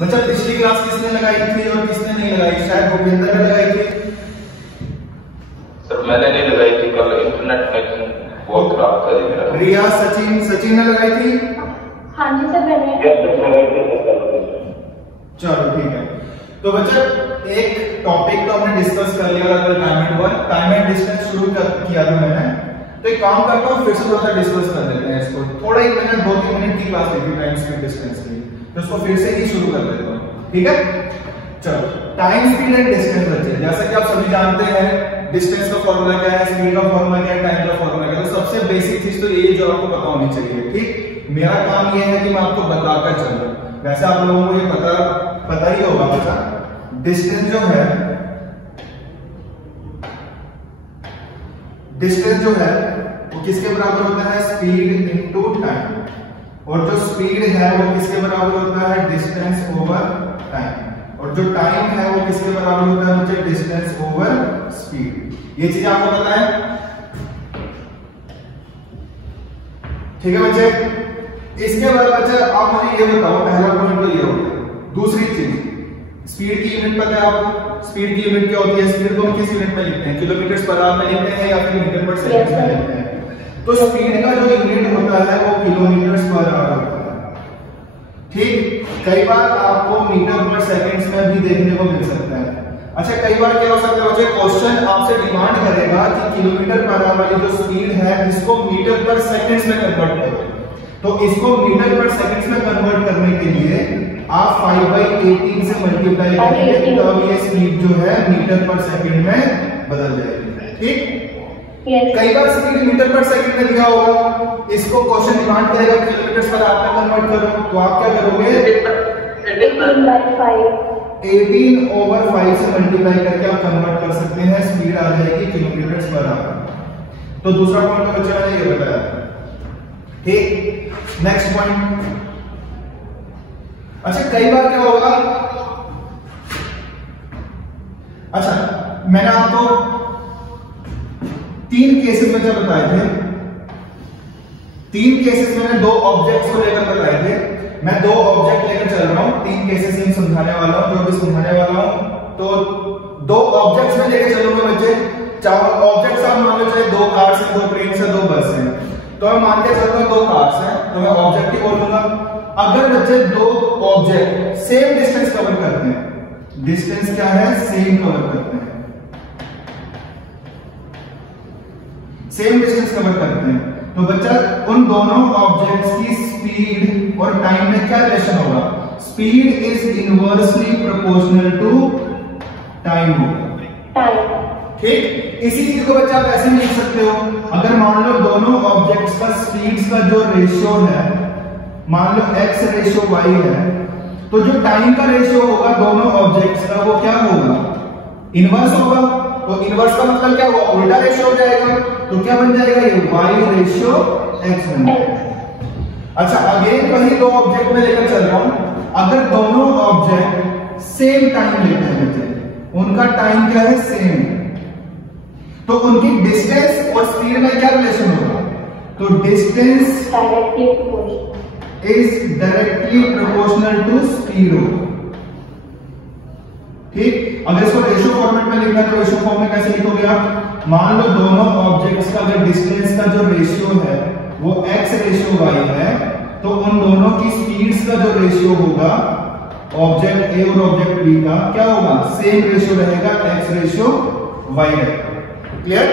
बच्चा पिछली क्लास किसने लगाई थी और किसने नहीं लगाई? शायद भूपेंद्र ने लगाई थी। सर मैंने नहीं लगाई थी, कल इंटरनेट कनेक्शन बहुत खराब था मेरा। रिया, सचिन ने लगाई थी? हाँ जी सर मैंने। चलो ठीक है। तो बच्चा एक टॉपिक तो हमने डिस्कस कर लिया था, टाइम एंड डिस्टेंस शुरू किया था मैंने। तो एक काम करता हूँ, फिर से थोड़ा सा डिस्कस कर लेते हैं इसको। थोड़ा ही मैंने 2-3 मिनट की क्लास ली थी टाइम स्पीड डिस्टेंस की, तो इसको फिर से ही शुरू कर लेता हूँ, ठीक है? चलो, टाइम स्पीड एंड डिस्टेंस बच्चे, जैसा कि आप सभी जानते हैं डिस्टेंस का फॉर्मूला क्या है, स्पीड का फॉर्मूला क्या है, टाइम का फॉर्मूला क्या है। तो सबसे बेसिक चीज तो यही जो आपको पता होनी चाहिए, ठीक? मेरा काम ये है कि मैं आपको बताकर चलूं। वैसे आप लोगों को ये पता ही होगा बच्चा, डिस्टेंस जो है वो किसके बराबर होता है? Speed into time. और जो स्पीड है वो किसके बराबर होता है? Distance over time. और जो टाइम है वो किसके बराबर होता है बच्चे? Distance over speed. ये चीज आपको पता है, ठीक है बच्चे? इसके बाद बच्चे आप मुझे ये बताओ, पहला पॉइंट तो ये हो गया। दूसरी चीज, स्पीड की यूनिट पता है आपको? स्पीड की यूनिट क्या होती है? स्पीड को हम किस यूनिट में लिखते हैं? किलोमीटर पर आवर में लिखते हैं या फिर मीटर पर सेकंड में लिखते हैं? तो स्पीड का जो यूनिट होता है वो किलोमीटर पर आवर होता है, ठीक? कई बार आपको मीटर पर सेकंड्स में भी देखने को मिल सकता है। अच्छा, कई बार क्या हो सकता है बच्चे, क्वेश्चन आपसे डिमांड करेगा कि किलोमीटर पर आवर वाली जो स्पीड है इसको मीटर पर सेकंड्स में कन्वर्ट करो। तो इसको मीटर पर सेकंड्स में कन्वर्ट करने के लिए आप 5/18 से मल्टीप्लाई करेंगे, तब ये स्पीड जो है मीटर पर सेकंड में बदल जाएगी, ठीक? कई बार स्पीड मीटर पर सेकंड में दिया होगा, इसको क्वेश्चन डिमांड करेगा किलोमीटर पर आवर में कन्वर्ट करो, तो आप क्या करोगे? 18/5 से मल्टीप्लाई करके आप कन्वर्ट कर सकते हैं, स्पीड आ जाएगी किलोमीटर पर आवर। तो दूसरा पॉइंट तो बच्चा मैंने ये बताया, ठीक? नेक्स्ट पॉइंट, अच्छा कई बार क्या होगा, अच्छा मैंने आपको 3 केसेस में बताए थे। 3 केसेस मैंने 2 ऑब्जेक्ट्स को लेकर बताए थे। मैं 2 ऑब्जेक्ट लेकर चल रहा हूं, 3 केसेस में समझाने वाला हूं, जो भी समझाने वाला हूं। तो 2 ऑब्जेक्ट्स में लेकर चलूंगा बच्चे। चाहे ऑब्जेक्ट्स आप मान लो, चाहे 2 कार्स हैं, 2 ट्रेन है, 2 बस है। तो मैं मान के चलता हूं 2 कार्स हैं, तो मैं ऑब्जेक्ट ही बोलूंगा। अगर बच्चे 2 ऑब्जेक्ट सेम डिस्टेंस कवर करते हैं, डिस्टेंस क्या है? सेम कवर करते हैं, सेम डिस्टेंस कवर करते हैं, तो बच्चा उन दोनों ऑब्जेक्ट्स की स्पीड और टाइम में क्या रिलेशन होगा? Speed is inversely proportional to time होगा, ठीक? इसी चीज को बच्चा आप ऐसे लिख सकते हो, अगर मान लो दोनों ऑब्जेक्ट्स का स्पीड्स का जो रेशियो है, मान लो x/y है, तो जो टाइम का रेशियो होगा दोनों ऑब्जेक्ट्स का वो क्या होगा? इनवर्स होगा। तो इनवर्स का मतलब क्या होगा? उल्टा रेशियो हो जाएगा। तो क्या बन जाएगा? ये y/x बन जाएगा। अच्छा, अगेन वही 2 ऑब्जेक्ट में लेकर चल रहा हूं। अगर दोनों ऑब्जेक्ट सेम टाइम लेते हैं, उनका टाइम क्या है? सेम, तो उनकी डिस्टेंस और स्पीड में क्या रिलेशन होगा? तो distance is directly proportional to speed होगा, ठीक? अगर इसको रेशियो फॉर्मेट में लिखना है तो रेशियो फॉर्म में कैसे लिखोगे आप? मान लो दोनों ऑब्जेक्ट्स का अगर डिस्टेंस का जो रेशियो है वो x/y है, तो उन दोनों की स्पीड्स का जो रेशियो होगा ऑब्जेक्ट A और ऑब्जेक्ट B का क्या होगा? सेम रेशियो रहेगा, x/y रहेगा। क्लियर?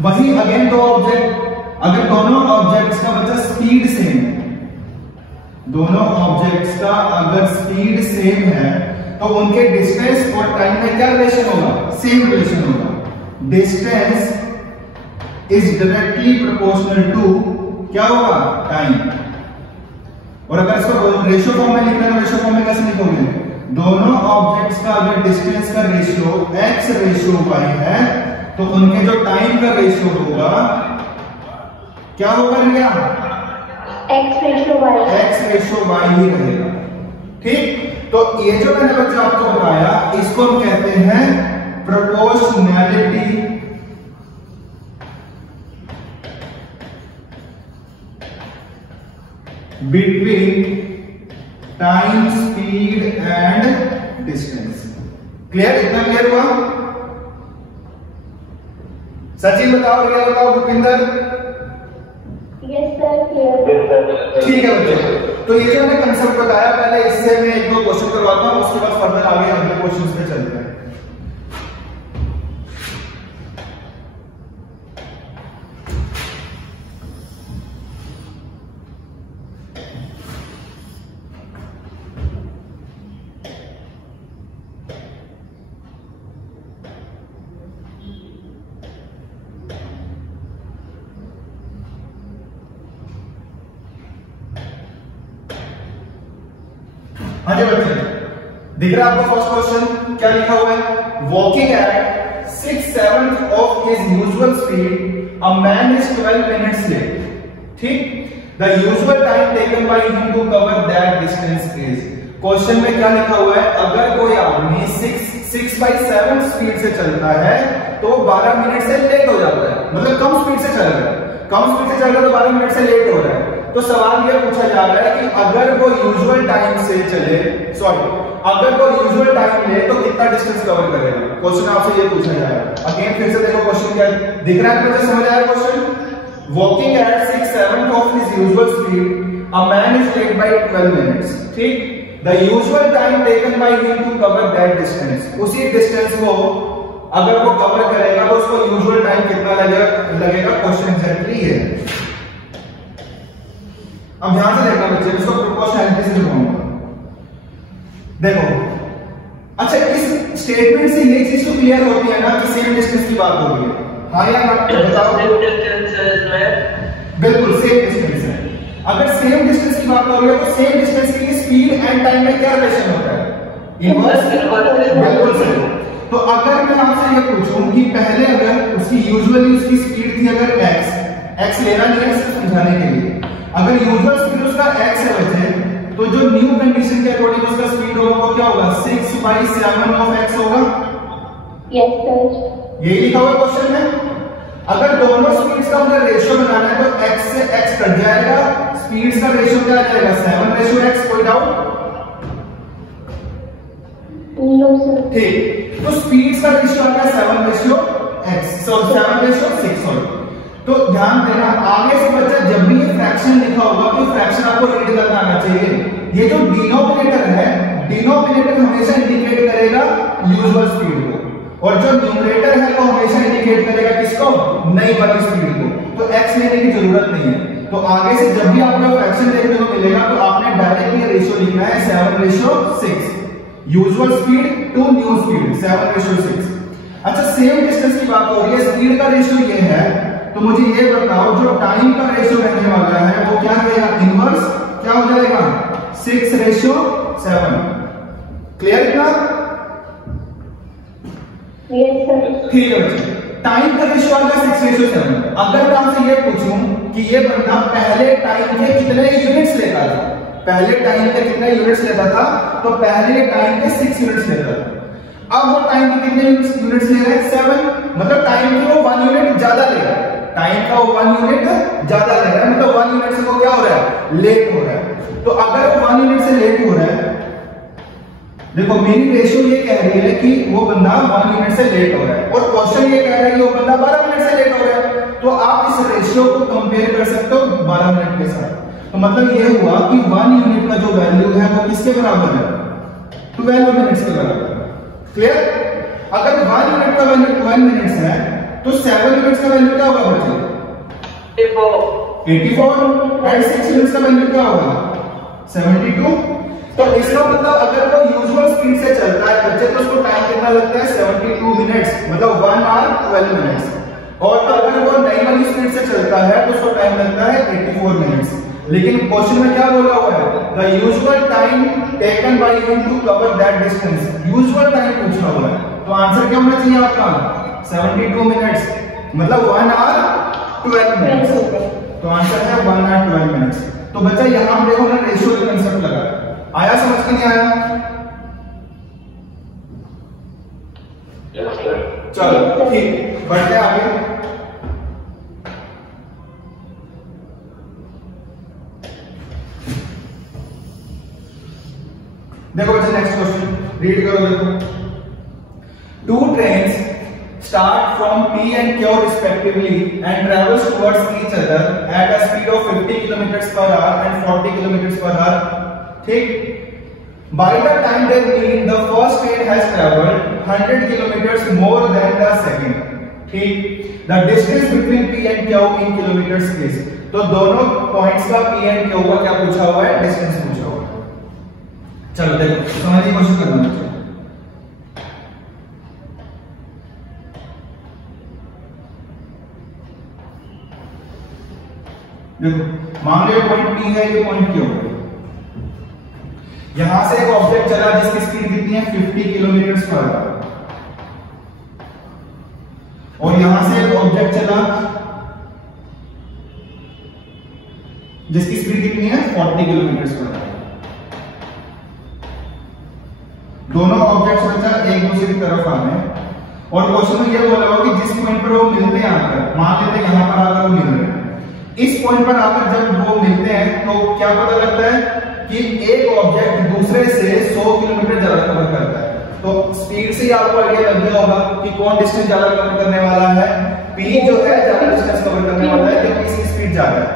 वही अगेन 2 ऑब्जेक्ट, अगर दोनों ऑब्जेक्ट्स का बच्चा स्पीड सेम है, दोनों ऑब्जेक्ट्स का अगर स्पीड सेम है, तो उनके डिस्टेंस और टाइम में क्या रिलेशन होगा? सेम रिलेशन होगा। Distance is directly proportional to क्या होगा? टाइम। और अगर इसको रेशियो फॉर्म में लिखना है तो रेशियो फॉर्म में कैसे लिखोगे? दोनों ऑब्जेक्ट्स का अगर डिस्टेंस का रेशियो x/y है, तो उनके जो टाइम का रेशियो होगा क्या होगा? x/y ही रहेगा, ठीक? तो ये जो मैंने बच्चा आपको बताया, इसको हम कहते हैं proportionality between time, speed and distance. Clear? इतना क्लियर हुआ? सचिन बताओ, क्या बताओ? भूपिंदर? Yes sir, clear. ठीक है बच्चों, तो ये जो मैंने कंसेप्ट बताया, पहले इससे मैं एक दो क्वेश्चन करवाता हूं, उसके बाद फर्दर आगे अगले क्वेश्चन पे चलते हैं। हाँ जी बच्चे, दिख रहा है आपको फर्स्ट क्वेश्चन क्या लिखा हुआ है? Walking at 6/7 of his usual speed a man is 12 minutes late. ठीक, the usual time taken by him to cover that distance is. Question में क्या लिखा हुआ है? अगर कोई आदमी 6/7 स्पीड से चलता है तो 12 मिनट से लेट हो जाता है, मतलब कम स्पीड से चल रहा है, कम स्पीड से चल रहा है तो 12 मिनट से लेट हो रहा है। तो सवाल यह पूछा जा रहा है कि अगर वो यूजुअल टाइम से चले, अगर वो यूजुअल टाइम ले तो कितना डिस्टेंस कवर करेगा? क्वेश्चन आपसे ये पूछा जा रहा है। अगेन फिर से देखो क्वेश्चन क्या दिख रहा है, मुझे समझ आया question? Walking at 6/7 of his usual speed a man is late by 12 minutes. ठीक, the usual time taken by him to cover that distance, उसी डिस्टेंस को अगर वो कवर करेगा तो उसको यूजुअल टाइम कितना लगेगा? क्वेश्चन एग्जैक्टली है। अब ध्यान से देखना बच्चे, इसको प्रोपोर्शनैलिटी से दिखाऊंगा। देखो, अच्छा इस स्टेटमेंट से ये चीज तो क्लियर होती है ना कि सेम डिस्टेंस की बात हो रही है? हाँ या ना बताओ? बिल्कुल सेम डिस्टेंस है। अगर सेम डिस्टेंस की बात हो रही है तो सेम डिस्टेंस के लिए स्पीड एंड टाइम में क्या रिलेशन होता है? इनवर्स। बिल्कुल सही। तो अगर मैं आपसे ये पूछूं कि पहले अगर उसकी यूजुअली उसकी स्पीड थी अगर x लेना नहीं है सिर्फ समझाने के लिए, अगर यूजुअल स्पीड उसका x है बच्चे, तो जो न्यू कंडीशन के अकॉर्डिंग उसका स्पीड होगा वो क्या होगा? 6/7 ऑफ x होगा। यस सर, यही लिखा हुआ क्वेश्चन में। अगर दोनों स्पीड्स का मुझे रेशियो बनाना है तो x से x कट जाएगा, स्पीड्स का रेशियो क्या आ जाएगा? 7/x। कोई डाउट? No sir. ठीक, तो स्पीड्स का रेशियो आ गया 7/x, सो 7/6। तो ध्यान देना, आगे से बच्चा जब भी ये फ्रैक्शन लिखा होगा तो फ्रैक्शन आपको रीड करना आना चाहिए। ये जो डिनोमिनेटर है, डिनोमिनेटर हमेशा इंडिकेट करेगा यूजुअल स्पीड को, और जो न्यूमरेटर है वो हमेशा इंडिकेट करेगा किसको? नई वाली स्पीड को। तो x लेने की जरूरत नहीं है। तो आगे से जब भी आपको फ्रैक्शन देखने को मिलेगा तो आपने डायरेक्ट ये रेशियो लिखना है 7/6, usual speed to new speed 7/6। अच्छा सेम डिस्टेंस की बात हो रही है, स्पीड का रेशियो ये है, तो मुझे ये बताओ जो टाइम का रेशियो रहने वाला है वो क्या रहेगा? इनवर्स क्या हो जाएगा? 6/7। क्लियर इतना? Yes sir. ठीक है बच्चे, टाइम का रेशियो आ गया 6/7। अगर मैं आपसे ये पूछूं कि ये बंदा पहले टाइम के कितने यूनिट्स लेता था, पहले टाइम के कितने यूनिट्स लेता था, तो पहले टाइम के 6 यूनिट्स लेता था। अब वो टाइम के कितने यूनिट्स ले रहे हैं? 7, मतलब टाइम के वो 1 यूनिट ज्यादा ले रहा है, टाइम का वो 1 यूनिट ज्यादा ले रहा है, मतलब 1 यूनिट से वो क्या हो रहा है? लेट हो रहा है। तो अगर वो 1 यूनिट से लेट हो रहा है, देखो मेरी रेशियो ये कह रही है कि वो बंदा 1 यूनिट से लेट हो रहा है, और क्वेश्चन ये कह रहा है कि वो बंदा 12 मिनट से लेट हो रहा है। तो आप इस रेशियो को कंपेयर कर सकते हो 12 मिनट के साथ। तो मतलब ये हुआ कि 1 यूनिट का जो वैल्यू है वो किसके बराबर है? 12 मिनट्स के बराबर है। क्लियर? अगर 1 यूनिट का वैल्यू 12 मिनट्स है तो 7 यूनिट्स का वैल्यू क्या होगा बच्चे? 84। एंड 6 यूनिट्स का वैल्यू क्या होगा? 72। तो इसका मतलब अगर वो यूजुअल स्पीड से चलता है बच्चे तो उसको टाइम कितना लगता है? 72 मिनट्स, मतलब 1 आवर 12 मिनट्स। और अगर वो नई वाली स्पीड से चलता है तो उसको टाइम लगता है 84 मिनट्स। लेकिन क्वेश्चन में क्या बोला हुआ है? The usual time taken by him to cover that distance, usual time पूछा हुआ है। तो आंसर क्या होना चाहिए आपका? 72 मिनट्स, मतलब 1 आवर 12 मिनट्स। तो आंसर है 1 आवर 12 मिनट्स। तो बच्चा यहां देखो ना रेशियो का कांसेप्ट लगा, आया समझ के नहीं आया? चलो ठीक, बढ़ते आगे। देखो बच्चे नेक्स्ट क्वेश्चन रीड करो। देखो, two trains start from P and Q respectively and travels towards each other at a speed of 50 km per hour and 40 km per hour. ठीक, by the time they meet, the first train has traveled 100 km more than the second. ठीक, the distance between P and Q in kilometers is, तो दोनों points का P and Q का क्या पूछा हुआ है, डिस्टेंस पूछा हुआ है। चलो देखो समझने की कोशिश करना बच्चों। देखो मान लो ये पॉइंट P है, ये पॉइंट Q है। यहां से एक ऑब्जेक्ट चला जिसकी स्पीड कितनी है 50 किलोमीटर पर आवर, और यहां से एक ऑब्जेक्ट चला जिसकी स्पीड कितनी है 40 किलोमीटर पर आवर। दोनों ऑब्जेक्ट्स बच्चा एक दूसरे की तरफ आ रहे हैं, और क्वेश्चन में ये बोला हुआ कि जिस पॉइंट पर वो मिलते हैं आकर, मान लेते हैं यहां पर आकर वो मिल रहे हैं, इस पॉइंट पर आकर जब वो मिलते हैं तो क्या पता लगता है कि एक ऑब्जेक्ट दूसरे से 100 किलोमीटर ज्यादा कवर करता है। तो स्पीड से ही आपको आइडिया लग गया होगा कि कौन डिस्टेंस ज्यादा कवर करने वाला है, P जो है ज्यादा डिस्टेंस कवर करने वाला है क्योंकि इसकी स्पीड ज्यादा है।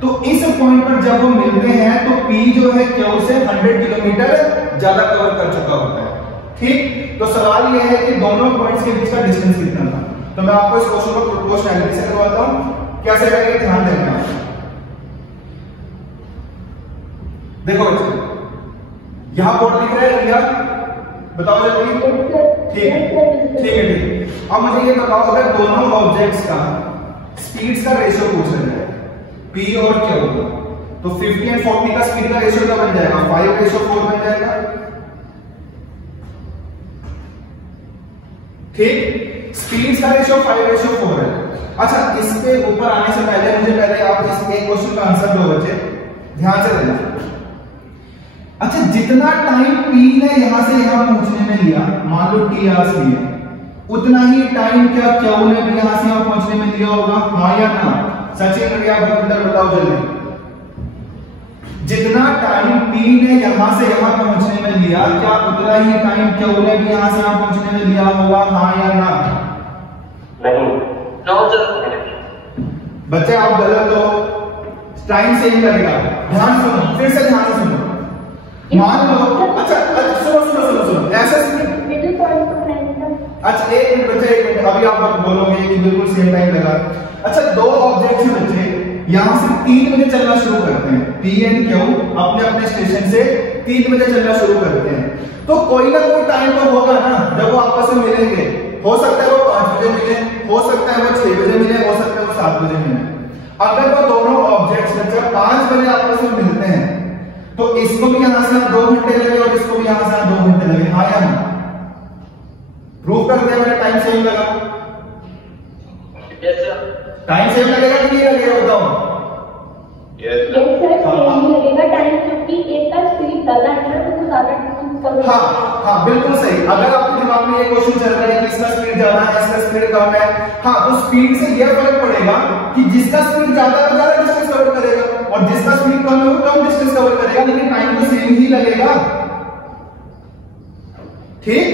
तो इस पॉइंट पर जब वो मिलते हैं तो P जो है Q से 100 किलोमीटर ज्यादा कवर कर चुका होता है। ठीक, तो सवाल यह है कि दोनों पॉइंट्स के बीच का डिस्टेंस कितना था। तो मैं आपको इस क्वेश्चन को प्रोपोर्शनैलिटी से करवाता हूं, कैसे करेंगे ध्यान देना। देखो यहां बोर्ड लिख रहा है रिया, बताओ जल्दी। ठीक ठीक है ठीक। अब मुझे ये बताओ, अगर दोनों ऑब्जेक्ट्स का स्पीड्स का रेशियो पूछा जाए P और Q, तो 50 और 40 का स्पीड का रेशियो क्या बन जाएगा, 5:4 बन जाएगा। ठीक, स्पीड्स का रेशियो 5:4 है। अच्छा, इसके ऊपर आने से पहले मुझे आप इस एक क्वेश्चन का आंसर दो बच्चे, ध्यान से देना। अच्छा, जितना टाइम P ने यहां से यहां पहुंचने में लिया, मान लो T आवर्स लिए, उतना ही टाइम क्या Q ने भी यहां से यहां पहुंचने में लिया होगा, हाँ या ना? सचिन रिया भविंदर बताओ जल्दी। जितना टाइम P ने यहां से यहां पहुंचने में लिया, क्या उतना ही टाइम Q ने भी यहां से यहां पहुंचने में लिया होगा, हाँ या ना? नहीं। बच्चे आप गलत हो, टाइम सेम लगेगा। ध्यान सुनो, फिर से ध्यान से सुनो। मान लो, अच्छा सुनो सुनो सुनो सुनो, ऐसा मिडिल पॉइंट को मैंने, अच्छा एक मिनट बच्चे, एक मिनट, अभी आप बोलोगे कि बिल्कुल सेम टाइम लगा। अच्छा, दो ऑब्जेक्ट्स हैं बच्चे, यहां से 3 बजे चलना शुरू करते हैं, P and Q अपने अपने स्टेशन से 3 बजे चलना शुरू करते हैं, तो कोई ना कोई टाइम तो होगा ना जब वो आपस में मिलेंगे। हो सकता है वो 5 बजे मिले, हो सकता है वो 6 बजे मिले, हो सकता है वो 7 बजे मिले। अगर वो दोनों ऑब्जेक्ट्स जब 5 बजे आपस में मिलते हैं तो इसको भी यहां से 2 घंटे लगे और इसको भी यहां से 2 घंटे लगे, हाँ या ना? प्रूव कर दिया मैंने, टाइम सेम लगा। Yes sir. टाइम सेम लगेगा कि नहीं लगेगा बताओ? यस सर सेम लगेगा टाइम, क्योंकि एक का स्पीड ज्यादा है तो ज्यादा डिस्टेंस कवर। हाँ हाँ बिल्कुल सही। अगर आपके दिमाग में ये क्वेश्चन चल रहा है कि इसका स्पीड ज्यादा है, इसका स्पीड कम है, हाँ, तो स्पीड से यह फर्क पड़ेगा कि जिसका स्पीड ज्यादा है ज्यादा डिस्टेंस कवर करेगा और जिसका स्पीड कम है वो कम डिस्टेंस कवर करेगा, लेकिन टाइम तो सेम ही लगेगा। ठीक,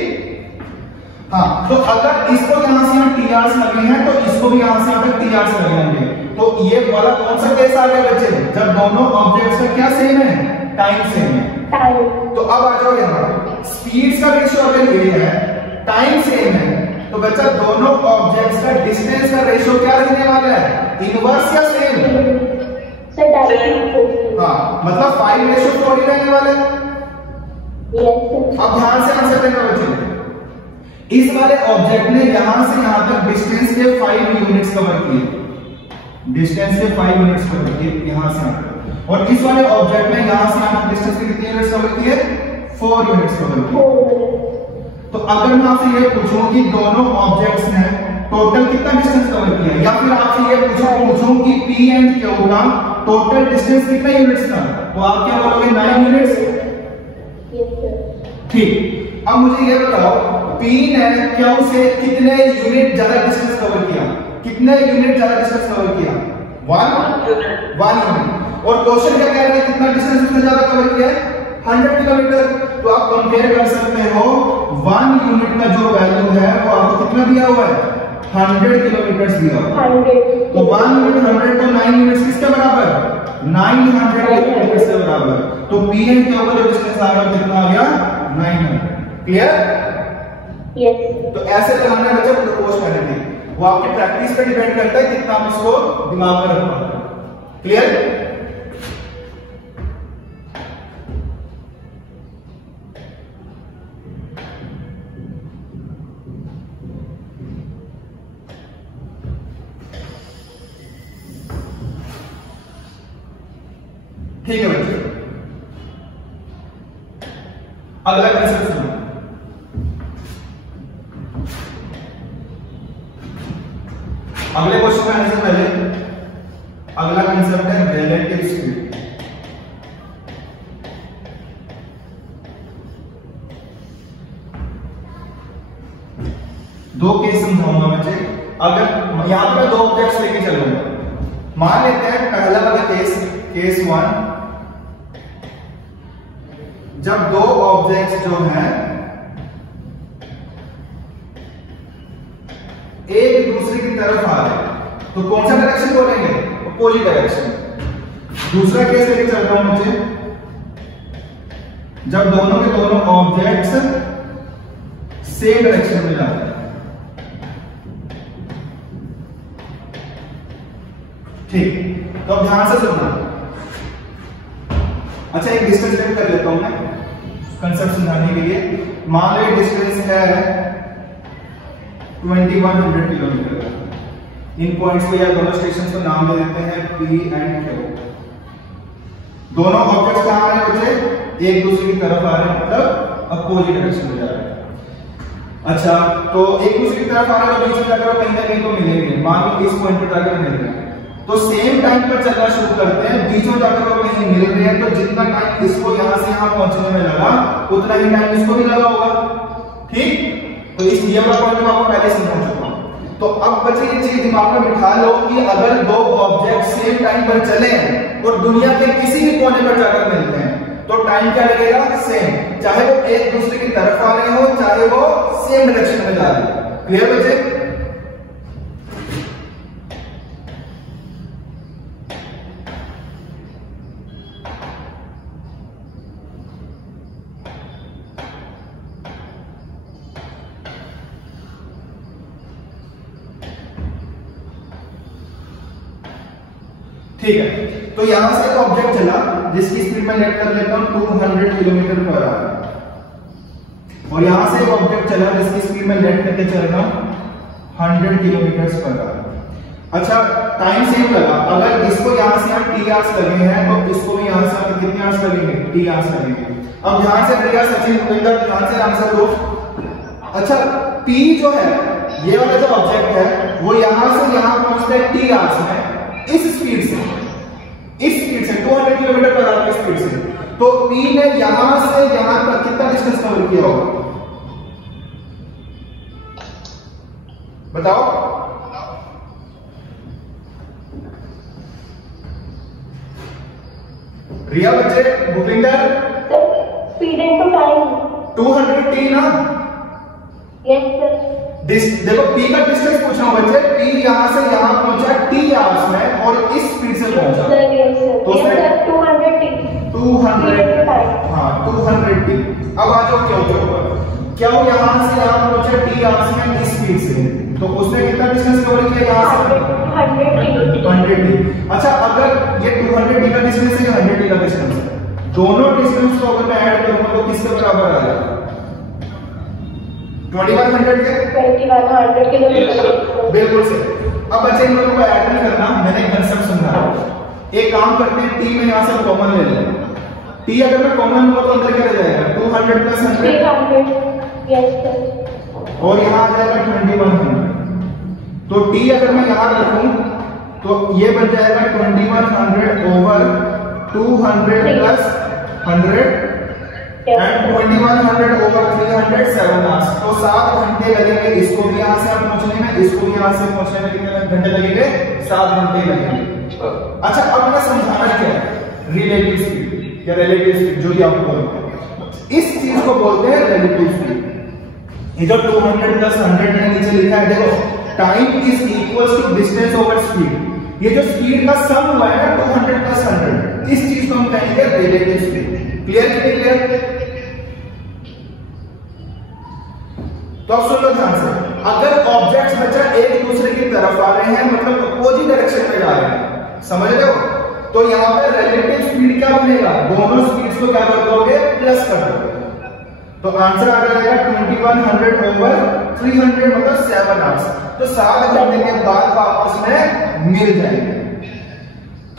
हाँ, तो अगर इसको यहां से टी आवर्स लगे हैं तो इसको भी यहां से यहां तक टी आवर्स लगे होंगे। तो ये वाला कौन सा केस आ गया बच्चे, जब दोनों ऑब्जेक्ट्स का क्या सेम है, टाइम सेम है। तो अब आ जाओ यहाँ, स्पीड का रेशियो अगर ये है, टाइम सेम है, तो बच्चा दोनों ऑब्जेक्ट्स का डिस्टेंस का रेशियो क्या रहने वाला है, इनवर्स या सेम? हाँ, मतलब 5:4 ही रहने वाला है। अब ध्यान से आंसर देना बच्चे। इस वाले ऑब्जेक्ट ने यहां से यहां तक डिस्टेंस के 5 यूनिट्स कवर किए, डिस्टेंस के 5 यूनिट्स कवर किए यहां से यहां तक, और इस वाले ऑब्जेक्ट ने यहां से यहां तक डिस्टेंस के कितने यूनिट्स कवर किए, 4 यूनिट्स कवर किए। तो अगर मैं आपसे ये पूछूं कि दोनों ऑब्जेक्ट्स ने टोटल कितना डिस्टेंस कवर किया, या फिर आपसे ये पूछूं कि P एंड Q का टोटल डिस्टेंस कितना यूनिट्स था, तो आप क्या बोलोगे, 9 यूनिट्स। ठीक, अब मुझे ये बताओ P ने Q से कितने यूनिट ज्यादा डिस्टेंस कवर किया, कितने यूनिट ज्यादा डिस्टेंस कवर किया, 1 यूनिट। और क्वेश्चन क्या कह रहा है, कितना डिस्टेंस उसने ज्यादा कवर किया है, 100 किलोमीटर। तो आप कंपेयर कर सकते हो 1 यूनिट का जो वैल्यू है वो आपको कितना दिया हुआ है 100 किलोमीटर दिया हुआ है। 100 तो 1 यूनिट 100 तो 9 यूनिट्स किसके बराबर 900 किलोमीटर से बराबर। तो पीएम के ऊपर जो डिस्टेंस आ गया कितना आ गया 900। क्लियर? यस। तो ऐसे लगाना है बच्चा प्रोपोर्शनैलिटी, वो आपके प्रैक्टिस पे डिपेंड करता है कितना आप इसको दिमाग में रख पाते हो। क्लियर? ठीक है बच्चों, अगला कंसेप्ट सुनो। अगले क्वेश्चन में आने से पहले अगला कंसेप्ट है रिलेटिव स्पीड। दो केस समझाऊंगा बच्चे। अगर यहां पर मैं दो ऑब्जेक्ट्स लेके चलूंगा, मान लेते हैं पहला वाला केस 1, जब दो ऑब्जेक्ट्स जो हैं एक दूसरे की तरफ आ रहे हैं तो कौन सा डायरेक्शन बोलेंगे अपोजिट डायरेक्शन। दूसरा केस लेके चल रहा हूं मुझे, जब दोनों के दोनों ऑब्जेक्ट्स सेम डायरेक्शन में जा रहे हैं। ठीक, तो अब ध्यान से सुनना। अच्छा एक डिस्टेंस लेट कर लेता हूं मैं कंसेप्ट समझाने के लिए। मान लो डिस्टेंस है 2100 किलोमीटर का। इन पॉइंट्स पे या दोनों स्टेशन को नाम दे देते हैं P एंड Q। दोनों ऑब्जेक्ट्स कहां आ रहे हैं बच्चे एक दूसरे की तरफ आ रहे हैं, मतलब अपोजिट डायरेक्शन में जा रहे हैं। अच्छा तो एक दूसरे की तरफ आ रहे हैं तो बीच में जाकर कहीं ना कहीं तो मिलेंगे। मान लो इस पॉइंट पर जाकर मिल रहे हैं तो सेम टाइम पर चलना शुरू करते हैं, बीच में जाकर वो कहीं मिल रहे हैं तो जितना टाइम इसको यहां से यहां पहुंचने में लगा उतना ही टाइम इसको भी लगा होगा। ठीक, तो इस ये वाला पॉइंट में आपको पहले समझा चुका हूं। तो अब बच्चे ये चीज दिमाग में बिठा लो कि अगर दो ऑब्जेक्ट सेम टाइम पर चले और दुनिया के किसी भी कोने पर जाकर मिलते हैं तो टाइम क्या लगेगा सेम, चाहे वो एक दूसरे की तरफ आ रहे हो चाहे वो सेम डायरेक्शन में जा रहे हो। क्लियर बच्चे? ठीक है, तो यहां से एक ऑब्जेक्ट चला जिसकी स्पीड मैं लेट कर लेता हूं 200 किलोमीटर पर आवर, और यहां से एक ऑब्जेक्ट चला जिसकी स्पीड मैं लेट करके चल रहा हूं 100 किलोमीटर पर आवर। अच्छा टाइम सेम लगा, अगर इसको यहां से हम टी आवर्स लगे हैं तो इसको भी यहां से कितने आवर्स लगेंगे टी आवर्स लगेंगे। अब ध्यान से करिएगा सचिन भूपेंद्र, ध्यान से आंसर दो। अच्छा पी जो है ये वाला जो ऑब्जेक्ट है वो यहां से यहां पहुंचता है टी आवर्स में इस स्पीड से 200 किलोमीटर पर आवर की स्पीड से। तो P ने यहां से यहां तक कितना डिस्टेंस कवर किया होगा बताओ? रिया बच्चे, Bhupinder speed into time 200 t ना। Yes sir. देखो P का डिस्टेंस पूछ रहा हूं बच्चे, P यहां से यहां पहुंचा t आवर्स में और इस स्पीड से पहुंचा तो उसमें 200 हाँ 200 t। अब आ जाओ क्यों के ऊपर, क्या वो यहां से यहां पहुंचा t आवर्स में इस स्पीड से तो उसने कितना डिस्टेंस कवर किया यहां से 100 t। अच्छा अगर ये 200 t का डिस्टेंस है 100 t का डिस्टेंस है, दोनों डिस्टेंस को अगर मैं ऐड करूंगा तो किसके बराबर आ जाएगा 2100 के 2100 किलोमीटर। बिल्कुल सही। अब बच्चे इन लोगों को ऐड नहीं करना, मैंने कंसेप्ट समझा। एक काम करते हैं टी में यहां से कॉमन ले लें। टी अगर मैं कॉमन लूंगा तो अंदर क्या रह जाएगा 200 प्लस 100 यस सर, और यहां आ जाएगा 2100। तो टी अगर मैं यहां रखूं तो ये बन जाएगा 2100 over 200 plus 100 and 2100 over 300 7 hours. तो 7 घंटे लगेंगे इसको भी यहां से आप पहुंचने में, इसको भी यहां से पहुंचने में कितने घंटे लगेंगे 7 घंटे लगेंगे। अच्छा अब मैं समझाना क्या है रिलेटिव स्पीड या रिलेटिव स्पीड जो भी आपको बोलते हैं। इस चीज को बोलते हैं रिलेटिव स्पीड। ये जो 200 प्लस 100 मैंने नीचे लिखा है, देखो time is equals to distance over speed. ये जो स्पीड का सम हुआ है ना 200 प्लस 100, इस चीज को हम कहेंगे रिलेटिव स्पीड। Clear clear? तो अब सुन लो ध्यान से, अगर ऑब्जेक्ट्स बच्चा एक दूसरे की तरफ आ रहे हैं, मतलब अपोजिट डायरेक्शन में जा रहे हैं, समझ रहे हो, तो यहाँ पे रिलेटिव स्पीड क्या बनेगा, दोनों स्पीड्स को क्या कर दोगे, प्लस कर दोगे। तो आंसर आ जाएगा 2100 ओवर 300 मतलब 7 आवर्स। तो 7 घंटे के बाद आपस में मिल जाएंगे।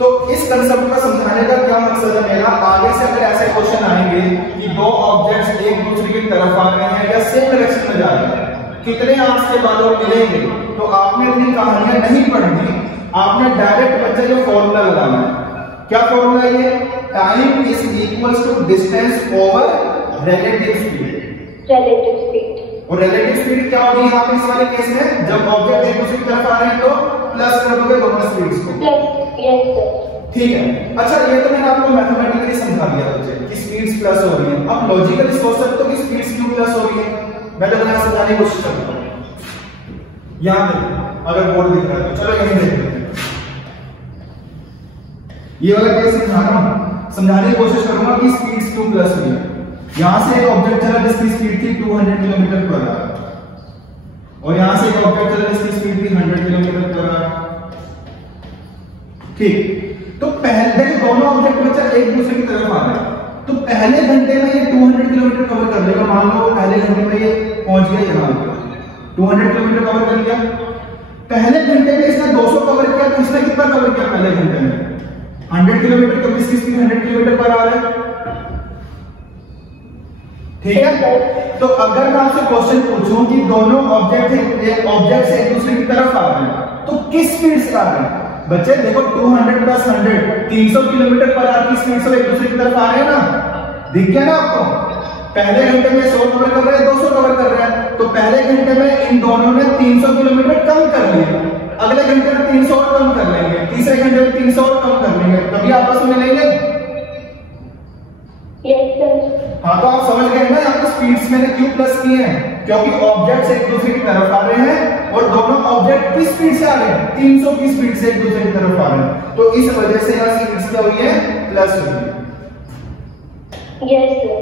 तो इस कंसेप्ट को समझाने का क्या मकसद है मेरा, आगे से अगर ऐसे क्वेश्चन आएंगे कि दो ऑब्जेक्ट्स एक दूसरे की तरफ आ रहे हैं या सेम डायरेक्शन में जा रहे हैं, कितने आवर्स के बाद वो मिलेंगे, तो आपने इतनी कहानियां नहीं पढ़नी, आपने डायरेक्ट बच्चे जो फॉर्मूला लगाना है। क्या फॉर्मूला ये, time is equals to distance over relative speed. Relative speed और रिलेटिव स्पीड क्या होगी यहाँ पे इस वाले केस में, जब ऑब्जेक्ट एक दूसरे की तरफ आ रहे हैं तो प्लस कर दोगे दोनों स्पीड्स को। Plus, yes sir. ठीक है, अच्छा ये तो मैंने आपको मैथमेटिकली समझा दिया बच्चे कि स्पीड्स प्लस हो रही है। अब लॉजिकली सोच सकते हो कि स्पीड्स क्यों प्लस हो रही है, मैं तो यहाँ समझाने की कोशिश करता हूँ। यहाँ देखो, अगर बोर्ड दिख रहा है तो चलो यहीं देखते हैं। ये वाला केस समझाने की कोशिश करूंगा कि स्पीड्स क्यों प्लस हुई है। यहां से एक ऑब्जेक्ट चला जिसकी स्पीड थी 200 किलोमीटर पर आवर, और यहां से एक ऑब्जेक्ट चला जिसकी स्पीड थी 100 किलोमीटर पर आवर। ठीक, तो पहले दोनों ऑब्जेक्ट बच्चा एक दूसरे की तरफ आ रहे हैं, तो पहले घंटे में ये 200 किलोमीटर कवर कर लेगा। मान लो पहले घंटे में ये पहुंच गया यहाँ पर 200 किलोमीटर कवर कर लिया। पहले घंटे में इसने 200 कवर किया, तो इसने कितना कवर किया पहले घंटे में, 100 किलोमीटर। तो इसकी स्पीड 100 किलोमीटर पर आ रहा है। ठीक है, तो अगर मैं आपसे क्वेश्चन पूछूं कि दोनों ऑब्जेक्ट एक दूसरे की तरफ आ रहे हैं, तो किस स्पीड से आ रहे हैं बच्चे, देखो 200 प्लस 100 300 किलोमीटर पर आवर की स्पीड से एक दूसरे की तरफ आ रहे हैं ना, दिख गया ना आपको। पहले घंटे में 100 कवर कर रहे हैं, 200 कवर कर रहे हैं, तो पहले घंटे में इन दोनों ने 300 किलोमीटर कम कर लिया, अगले घंटे में 300 और कम कर लेंगे, तीसरे घंटे में 300 और कम कर लेंगे, तभी आपस में मिलेंगे। Yes sir. हाँ, तो आप समझ गए ना यहाँ पे स्पीड्स मैंने क्यों प्लस किए हैं, क्योंकि ऑब्जेक्ट्स एक दूसरे की तरफ आ रहे हैं और दोनों ऑब्जेक्ट किस स्पीड से आ रहे हैं, 300 की स्पीड से एक दूसरे की तरफ आ रहे हैं, तो इस वजह से यहाँ स्पीड्स क्या हुई है, प्लस हुई है। Yes sir.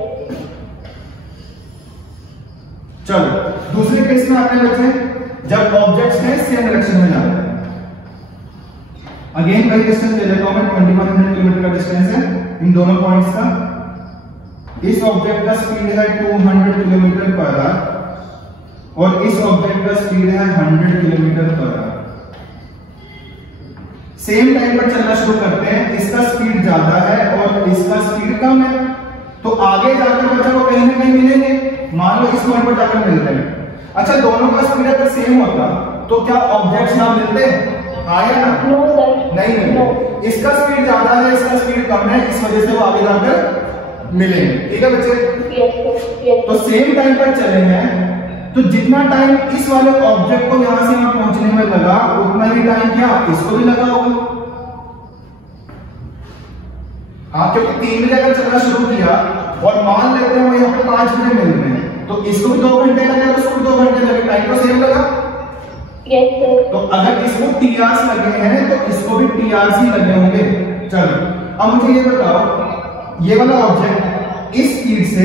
चलो दूसरे केस में आते हैं बच्चे, जब ऑब्जेक्ट्स हैं सेम डायरेक्शन में जा रहे हैं। अगेन वही डिस्टेंस ले लेता हूं मैं, 2100 किलोमीटर का डिस्टेंस है इन दोनों पॉइंट्स का। इस ऑब्जेक्ट का स्पीड है 200 किलोमीटर पर आवर और इस ऑब्जेक्ट का स्पीड है 100 kilometre per our. Same time पर चलना शुरू करते हैं, इसका स्पीड ज्यादा है और इसका स्पीड कम है, तो आगे जाकर बच्चा को कहीं ना कहीं मिलेंगे। मान लो इस पॉइंट पर जाकर मिल रहे हैं। अच्छा, दोनों का स्पीड अगर सेम होता तो क्या ऑब्जेक्ट्स ना मिलते, हाँ या ना? नो सर, नहीं मिलते। इसका स्पीड ज्यादा है, इसका स्पीड कम है, इस वजह से वो आगे जाकर मिलेंगे। ठीक है बच्चे? Yes sir. तो सेम टाइम पर चले हैं, तो जितना टाइम इस वाले ऑब्जेक्ट को यहां से यहां पहुंचने में लगा, उतना ही टाइम क्या इसको भी लगा होगा। हाँ, क्योंकि 3 बजे अगर चलना शुरू किया और मान लेते हैं वो यहाँ पे 5 बजे मिल रहे हैं, तो इसको भी 2 घंटे लगे, तो इसको भी 2 घंटे लगे, टाइम तो सेम लगा। Yes sir. तो अगर इसको टी आवर्स लगे हैं तो इसको भी टी आवर्स ही लगे होंगे। चलो अब मुझे ये बताओ, ये वाला ऑब्जेक्ट इस स्पीड से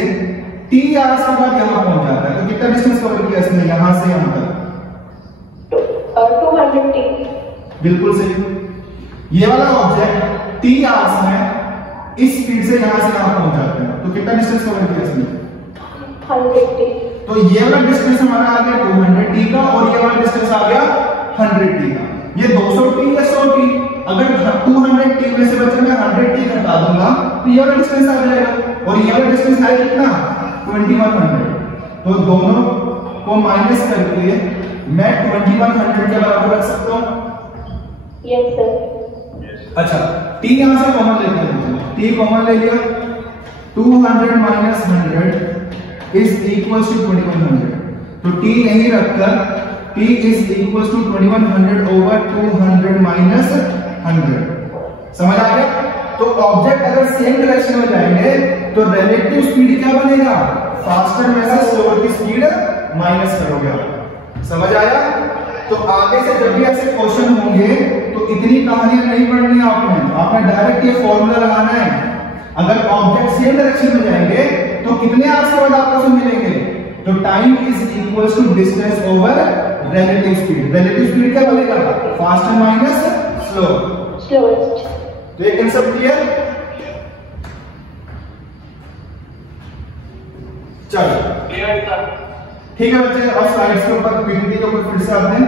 टी आवर्स के बाद यहां पहुंच जाता है, तो कितना डिस्टेंस कवर किया इसने यहां से यहां तक? 200 बिल्कुल सही। ये वाला ऑब्जेक्ट टी आवर्स में इस स्पीड से यहां से यहां पहुंच जाता है, तो कितना डिस्टेंस कवर किया इसने? 100 तो ये वाला डिस्टेंस हमारा आ गया 200 टी का और ये वाला डिस्टेंस आ गया 100 टी का। ये 200 टी या 100 टी, अगर 200 टी में से बच्चे मैं 100 टी घटा दूंगा तो ये वाला डिस्टेंस आ जाएगा, और ये वाला डिस्टेंस है कितना, 2100। तो दोनों को माइनस करके मैं 2100 के बराबर रख सकता हूं। Yes sir. अच्छा, टी यहां से कॉमन लेते हैं, टी कॉमन ले लिया, 200 माइनस 100 इज इक्वल टू 2100। तो टी यहीं रखकर t is equal to 2100 over 200 minus 100। समझ आ गया? तो ऑब्जेक्ट अगर सेम डायरेक्शन में जाएंगे तो रिलेटिव स्पीड क्या बनेगा, फास्टर में से स्लोअर की स्पीड माइनस करोगे। समझ आया? तो आगे से जब भी ऐसे क्वेश्चन होंगे तो इतनी कहानियां नहीं पढ़नी है आपने डायरेक्ट ये फॉर्मूला लगाना है। अगर ऑब्जेक्ट सेम डायरेक्शन में जाएंगे तो कितने आवर्स के बाद आपस में मिलेंगे, तो time is equal to distance over relative speed. Relative speed क्या बनेगा, फास्टर माइनस स्लोएस्ट। तो ये कंसेप्ट क्लियर? चलो ठीक है बच्चे, और स्लाइड्स के ऊपर पीपीटी के ऊपर फिर से आते हैं।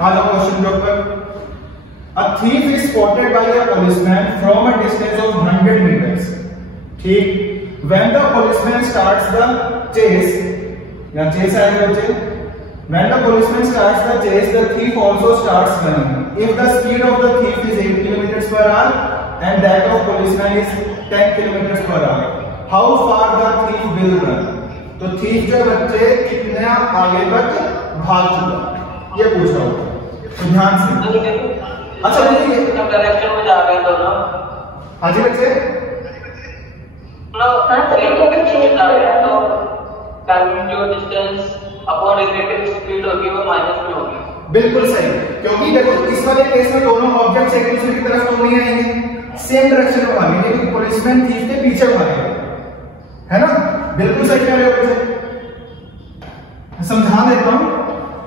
आ जाओ क्वेश्चन के ऊपर। A thief is spotted by a policeman from a distance of 100 meters. ठीक, when the policeman starts the chase, या chase आएगा बच्चे, when the policeman starts the chase, the thief also starts running. If the speed of the thief is 8 km/h and that of policeman is 10 km/h, how far the thief will run? तो thief जो बच्चे कितना आगे तक भाग चुका, ये पूछ रहा हूँ, तो ध्यान से। अच्छा देखिए डायरेक्शन में जा रहे हैं दोनों। हाँ जी बच्चे, तो टाइम जो डिस्टेंस अपॉन रिलेटिव स्पीड होगी वो माइनस में होगी। बिल्कुल सही, क्योंकि देखो इस वाले केस में दोनों ऑब्जेक्ट्स एक दूसरे की तरफ तो नहीं आएंगे, सेम डायरेक्शन में भागेंगे, लेकिन पुलिसमैन थीफ के पीछे भागेगा, है ना? बिल्कुल सही कह रहे हो बच्चे। समझा देता हूँ,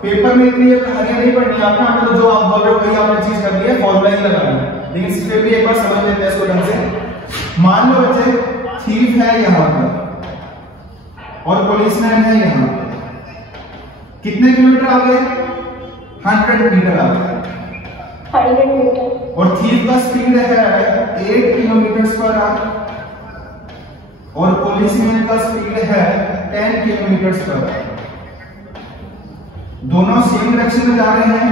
पेपर में इतनी कहानियां नहीं पढ़नी आपको, तो जो आप बोल रहे हो वही आपने चीज करनी है, फॉर्मूला ही लगाना है, लेकिन इस पे भी एक बार समझ लेते हैं इसको ढंग से। मान लो बच्चे थीफ है यहाँ पर और पुलिसमैन है यहाँ पर, कितने किलोमीटर आगे? 100 मीटर आगे, 100 मीटर, और थीफ का स्पीड है 8 km/h और पुलिसमैन का स्पीड है 10 km/h। दोनों सेम डायरेक्शन में जा रहे हैं,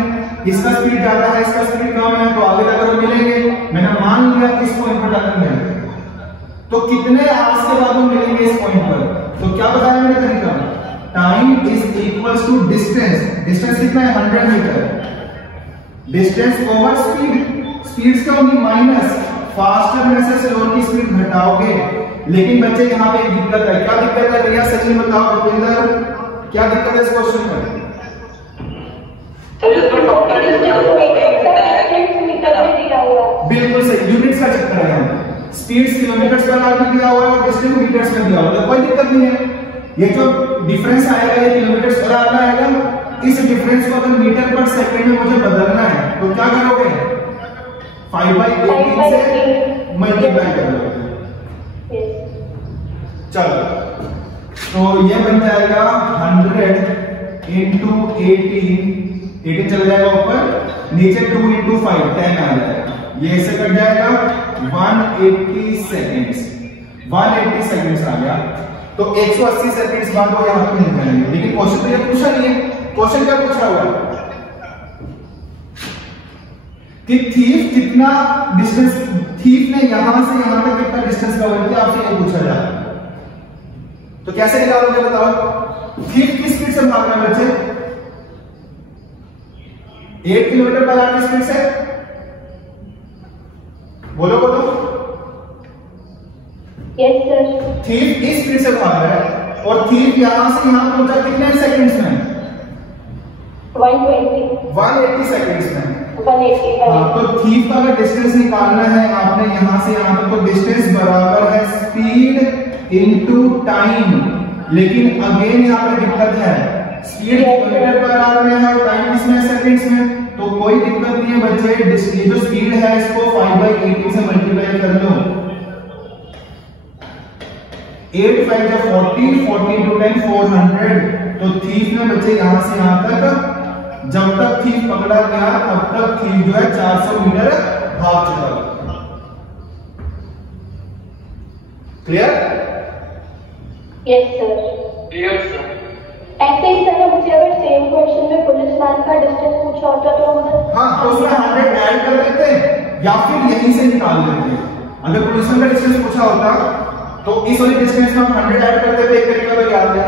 इसका स्पीड ज्यादा है, इसका स्पीड कम है, तो आगे जाकर मिलेंगे। मैंने मान लिया इस पॉइंट पर जाकर मिलेंगे, तो कितने आवर्स के बाद हम मिलेंगे इस पॉइंट पर? तो क्या बताया मैंने तरीका, time is equal to distance. Distance कितना है? 100 metre. Distance over speed, speed क्या होगी? माइनस, फास्टर में से स्लोअर की स्पीड घटाओगे। लेकिन बच्चे यहाँ पे एक दिक्कत है, क्या दिक्कत है भैया सचिन बताओ, क्या दिक्कत है इस क्वेश्चन में? बिल्कुल सही, यूनिट्स का चक्कर है, स्पीड किलोमीटर्स पर आवर में दिया हुआ है और डिस्टेंस मीटर्स में दिया हुआ है, कोई दिक्कत नहीं है। ये जो डिफरेंस आएगा ये किलोमीटर्स पर आवर में आएगा, इस डिफरेंस को अगर मीटर पर सेकंड में मुझे बदलना है तो क्या करोगे? 5/18 से मल्टीप्लाई करोगे। चलो, तो ये बन जाएगा 100 इंटू 18 चला जाएगा ऊपर, नीचे 2 इंटू 5 10 आ जाएगा, ये ऐसे कट जाएगा 180 सेकेंड्स। 180 सेकेंड्स आ गया, तो 180 सेकेंड्स बाद वो यहाँ पे मिल जाएंगे। लेकिन क्वेश्चन तो ये पूछा नहीं है, क्वेश्चन क्या पूछा हुआ है कि थीफ कितना डिस्टेंस, थीफ ने यहां से यहां तक कितना डिस्टेंस कवर किया, आपसे ये पूछा जाए तो कैसे निकालोगे बताओ? थीफ किस स्पीड से भाग रहा है बच्चे? 8 km/h की स्पीड से, बोलो बोलो। Yes sir. थीफ इस स्पीड से भाग रहा है और थीफ यहां से यहां पहुंचा कितने सेकंड्स में? 180 सेकंड्स में। 180। तो थीफ का अगर डिस्टेंस निकालना है आपने यहां से यहां तक, तो डिस्टेंस बराबर है स्पीड इनटू टाइम। लेकिन अगेन यहां पे दिक्कत है, स्पीड किलोमीटर/आवर में है और टाइम किसमें? सेकंड्स में। तो कोई दिक्कत नहीं है बच्चे, ये जो स्पीड है इसको 5/18 से मल्टीप्लाई कर लो। 8 5 40, 40 into 10 400। तो थीफ ने बच्चे यहां से यहां तक, जब तक थीफ पकड़ा गया तब तक थीफ जो है 400 मीटर भाग चुका। Clear? Yes sir. Yes sir. ऐसे ही सर मुझे अगर सेम क्वेश्चन में पुलिसमैन का डिस्टेंस पूछा होता तो हम, हाँ, तो उसमें 100 ऐड कर देते या फिर यहीं से निकाल देते। अगर पुलिसमैन का डिस्टेंस पूछा होता तो इस वाली डिस्टेंस में हम 100 ऐड कर देते, एक तरीका तो याद है।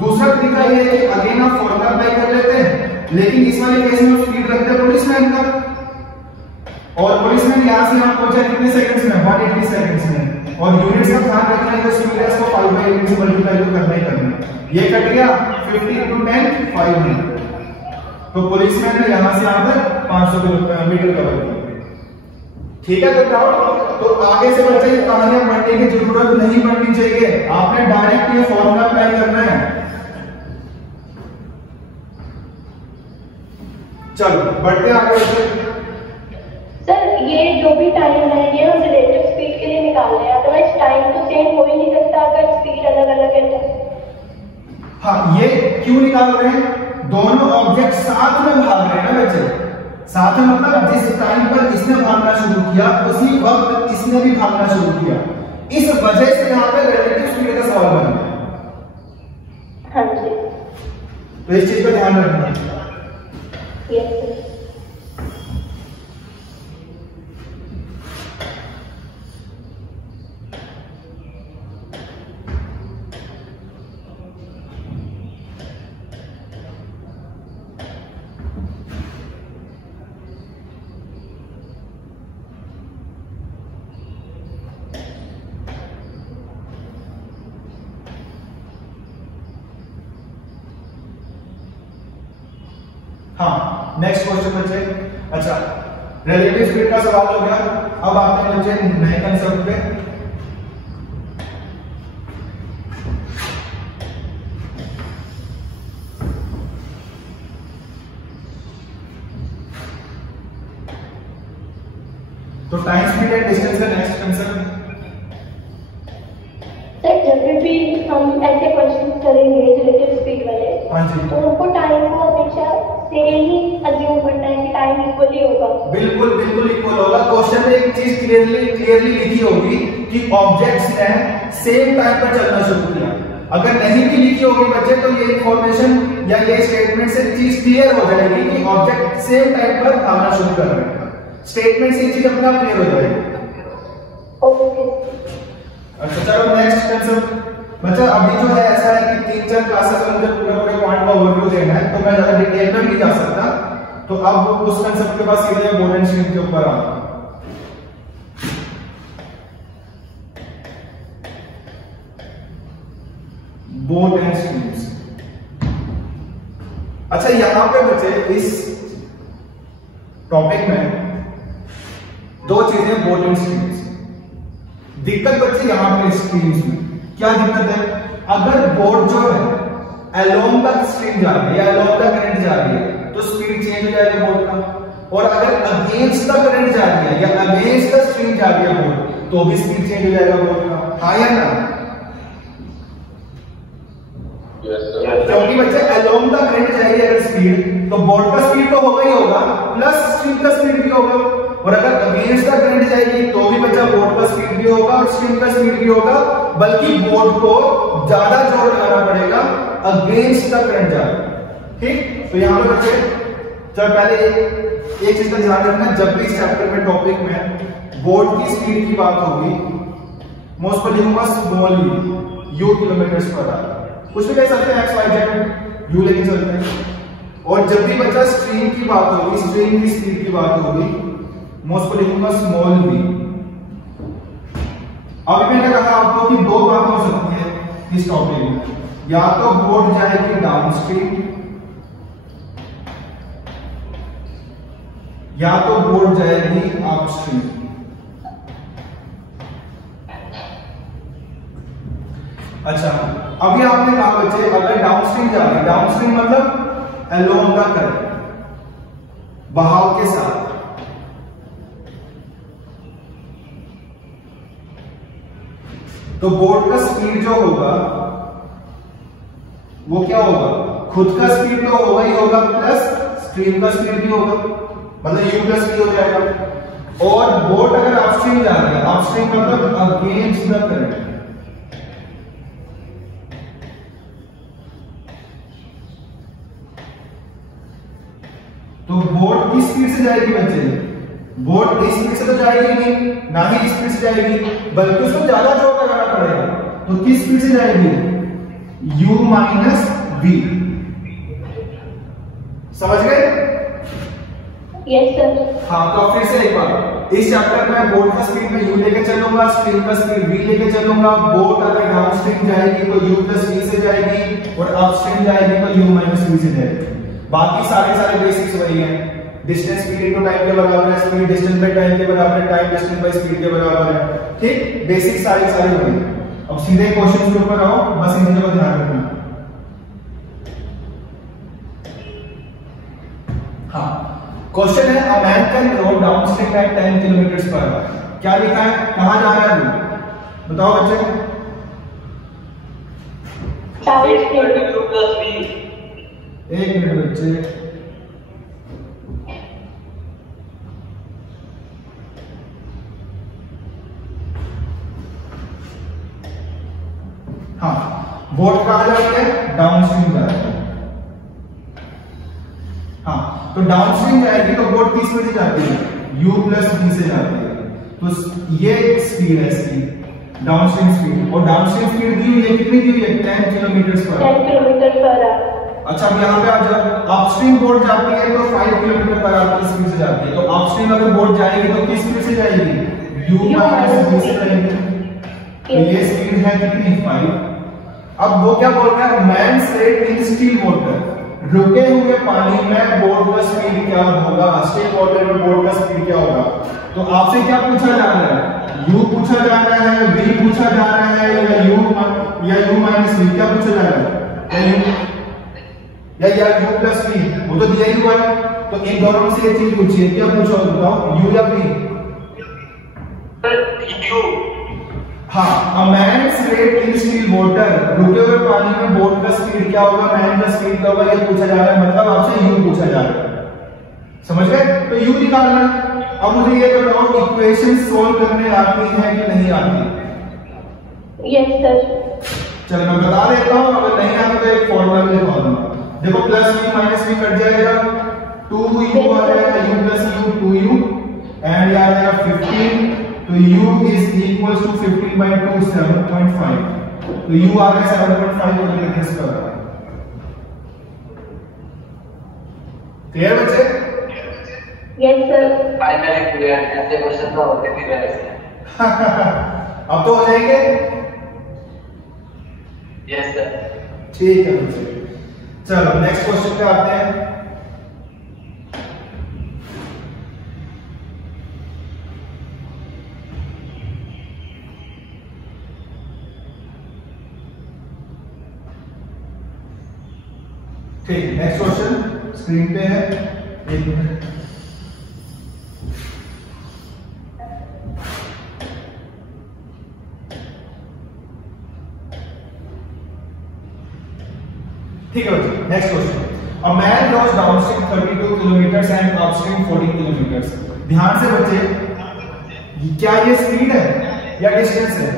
दूसरा तरीका ये है कि अगेन आप फॉर्मूला अप्लाई कर लेते हैं, लेकिन इस वाले केस में स्पीड रखते हैं पुलिसमैन का, और पुलिसमैन यहां से यहाँ पहुंचा कितने सेकंड्स में, 180 सेकंड्स में, और यूनिट्स का ध्यान रखना है तो स्पीड को 5/8 से मल्टीप्लाई करना ही करना है। ये कट गया 50 × 10 5 मिनट, तो पुलिसमैन ने यहां से यहां तक 500 मीटर कवर किया। ठीक है, तो डाउट तो आगे से बच्चे ये कहानियां पढ़ने की जरूरत नहीं पड़नी चाहिए, आपने डायरेक्ट ये फॉर्मूला अप्लाई करना है। चलो बढ़ते आगे। सर ये जो भी टाइम है ये हम रिलेटिव स्पीड के लिए निकाल रहे हैं, अदरवाइज टाइम तो सेम हो ही नहीं सकता अगर स्पीड अलग अलग है तो। हाँ, ये क्यों निकाल रहे हैं, दोनों ऑब्जेक्ट साथ में भाग रहे हैं ना बच्चे, साथ में मतलब जिस टाइम पर इसने भागना शुरू किया उसी वक्त इसने भी भागना शुरू किया, इस वजह से यहाँ पे रिलेटिव स्पीड का सवाल बन गया। हाँ जी, तो इस चीज का ध्यान रखना है। Yes sir. हाँ, नेक्स्ट क्वेश्चन बच्चे। अच्छा, रिलेटिव स्पीड का सवाल हो गया, अब आते हैं बच्चे नए कंसेप्ट पे। तो टाइम स्पीड एंड डिस्टेंस का नेक्स्ट कंसेप्ट। सर जब भी हम ऐसे क्वेश्चन करेंगे रिलेटिव स्पीड वाले, हाँ जी, तो उनको टाइम को हमेशा सेम ही अज्यूम करना है कि टाइम इक्वली होगा। बिल्कुल बिल्कुल इक्वल होगा। क्वेश्चन में एक चीज क्लियरली लिखी होगी कि ऑब्जेक्ट्स ने सेम टाइम पर चलना शुरू किया। अगर नहीं भी लिखी होगी बच्चे तो ये इंफॉर्मेशन या ये स्टेटमेंट से चीज क्लियर हो जाएगी कि ऑब्जेक्ट सेम टाइम पर आना शुरू कर रहे हैं। स्टेटमेंट से ये चीज अपना क्लियर हो जाएगी। ओके। अच्छा चलो नेक्स्ट कंसेप्ट। बच्चा अभी जो है ऐसा है कि 3-4 क्लासेस में मुझे पूरे पॉइंट का ओवरव्यू देना है, तो मैं ज्यादा डिटेल में नहीं जा सकता, तो अब उस कंसेप्ट के बाद सीधे बोर्ड एंड स्ट्रीम के ऊपर आऊंगा। Board and streams. अच्छा यहां पे बच्चे इस टॉपिक में दो चीजें बोर्ड एंड स्ट्रीम्स। दिक्कत बच्चे यहां पे स्ट्रीम्स में क्या दिक्कत है, अगर बोर्ड जो है अलोंग द स्ट्रीम जा रही है, अलोंग द करंट जा रही है, तो स्पीड चेंज हो जाएगा बोर्ड का, और अगर अगेंस्ट द करंट जा रही है या अगेंस्ट द स्ट्रीम जा रही है बोर्ड, तो भी स्पीड चेंज हो जाएगा बोर्ड का। हाँ या ना? क्योंकि बच्चे अलोंग द करंट जाएगी अगर स्पीड, तो बोर्ड का स्पीड तो होगा ही होगा, प्लस स्ट्रीम का स्पीड भी होगा, और अगर अगेंस्ट द करंट जाएगी तो भी बच्चा बोर्ड का स्पीड भी होगा और स्ट्रीम का स्पीड भी होगा, बल्कि बोर्ड को ज्यादा जोर लगाना पड़ेगा अगेंस्ट द करंट जा रही है। ठीक, तो यहां पे बच्चे जब पहले एक चीज का ध्यान रखना, जब भी इस चैप्टर में टॉपिक में बोर्ड की स्पीड की बात होगी, मोस्ट पर लिखूंगा small you kilometres per hour, कुछ भी कह सकते हैं एक्स वाई जेड यू लेके चलते हैं। और जब भी बच्चा स्ट्रीम की बात होगी, स्ट्रीम की स्पीड की बात होगी, मोस्ट पर लिखूंगा स्मॉल वी। अभी मैंने कहा आपको कि दो बातें हो सकती है इस टॉपिक में, या तो बोर्ड जाएगी डाउनस्ट्रीम या तो बोर्ड जाएगी अपस्ट्रीम। अच्छा अभी आपने कहा बच्चे अगर डाउनस्ट्रीम जा रही है, डाउनस्ट्रीम मतलब अलोंग द करंट, बहाव के साथ, तो बोर्ड का स्पीड जो होगा वो क्या होगा, खुद का स्पीड तो होगा ही होगा, प्लस स्ट्रीम का स्पीड भी होगा, मतलब u प्लस v हो जाएगा। और बोर्ड अगर अपस्ट्रीम जा रहा है, अपस्ट्रीम मतलब अगेंस्ट द करंट, तो बोर्ड की स्पीड से जाएगी बच्चे, बोर्ड इस स्पीड से तो जाएगी नहीं, ना ही इस स्पीड से जाएगी, बल्कि उसको ज्यादा जोर लगाना पड़ेगा, तो किस स्पीड से जाएगी, u माइनस v। समझ गए? Yes sir. हाँ, तो फिर से एक बार, इस चैप्टर में बोट का स्पीड में u लेके चलूंगा, स्ट्रीम का स्पीड v लेके चलूंगा। बोट अगर डाउन स्ट्रीम जाएगी तो u प्लस v से जाएगी, और अपस्ट्रीम जाएगी तो u माइनस v से जाएगी। बाकी सारे बेसिक्स वही हैं। डिस्टेंस स्पीड इनटू टाइम के बराबर है, स्पीड डिस्टेंस बाय टाइम के बराबर है, टाइम डिस्टेंस बाय स्पीड के बराबर है। ठीक, बेसिक सारी वही है। अब सीधे क्वेश्चन के ऊपर आओ, बस इन चीजों का ध्यान रखना। हाँ, क्वेश्चन है a man can row down stream at 10 kilometre per hour. क्या लिखा है, कहां जा रहा है वो बताओ बच्चे। एक मिनट बच्चे, हाँ, बोट कहां जा रही है, डाउन स्ट्रीम जा रही है। हाँ, तो डाउन स्ट्रीम जाएगी तो बोट किस में से जाती है, u प्लस v से जाती है। तो ये स्पीड है इसकी, डाउन स्ट्रीम स्पीड। और डाउन स्ट्रीम स्पीड दी हुई है, कितनी दी हुई है, 10 किलोमीटर पर आवर। अच्छा, अब यहाँ पे आ जाओ, अपस्ट्रीम बोट जाती है तो 5 किलोमीटर पर आवर की स्पीड से जाती है। तो अपस्ट्रीम अगर बोट जाएगी तो किस स्पीड से जाएगी, u माइनस v से जाएगी। तो ये स्पीड है कितनी, 5। अब वो क्या बोल रहा है, man said in still water, रुके हुए पानी में बोट का स्पीड क्या होगा, स्टिल वाटर में बोट का स्पीड क्या होगा। तो आपसे क्या पूछा जा रहा है, u पूछा जा रहा है, v पूछा जा रहा है, या u माइनस v, क्या पूछा जा रहा है, या u प्लस v, वो तो दिया ही हुआ है। तो इन दोनों में से एक चीज पूछिए, क्या पूछा बताओ, u या v। हाँ, a man sled in still water, रुके हुए पानी में बोट का स्पीड क्या होगा, मैन का स्पीड क्या होगा, ये पूछा जा रहा है। मतलब आपसे u पूछा जा रहा है, समझ गए? तो u निकालना। अब मुझे ये बताओ, इक्वेशन सोल्व करने आती है कि नहीं आती? Yes sir. चलो मैं बता देता हूँ, अगर नहीं आता तो एक फॉर्मूला भी लिखवा दूंगा। देखो, plus u minus v cut जाएगा, 2u आ जाएगा, u plus u 2u, and ये आ जाएगा 15। तो u is equal to 15 by 2, 7.5। तो u आ गया 7.5 और लिखने से कर रहा है। क्लियर बच्चे? Yes sir. फाइनली क्लियर, ऐसे क्वेश्चन तो होते भी रहे हैं। अब तो हो जाएंगे। Yes sir. ठीक है बच्चे, चलो नेक्स्ट क्वेश्चन पे आते हैं। ठीक है, नेक्स्ट क्वेश्चन स्क्रीन पे है, एक मिनट। ठीक है बच्चे, next question. A man goes downstream 32 kilometre and upstream 40 kilometre. ध्यान से बच्चे, क्या ये स्पीड है या डिस्टेंस है?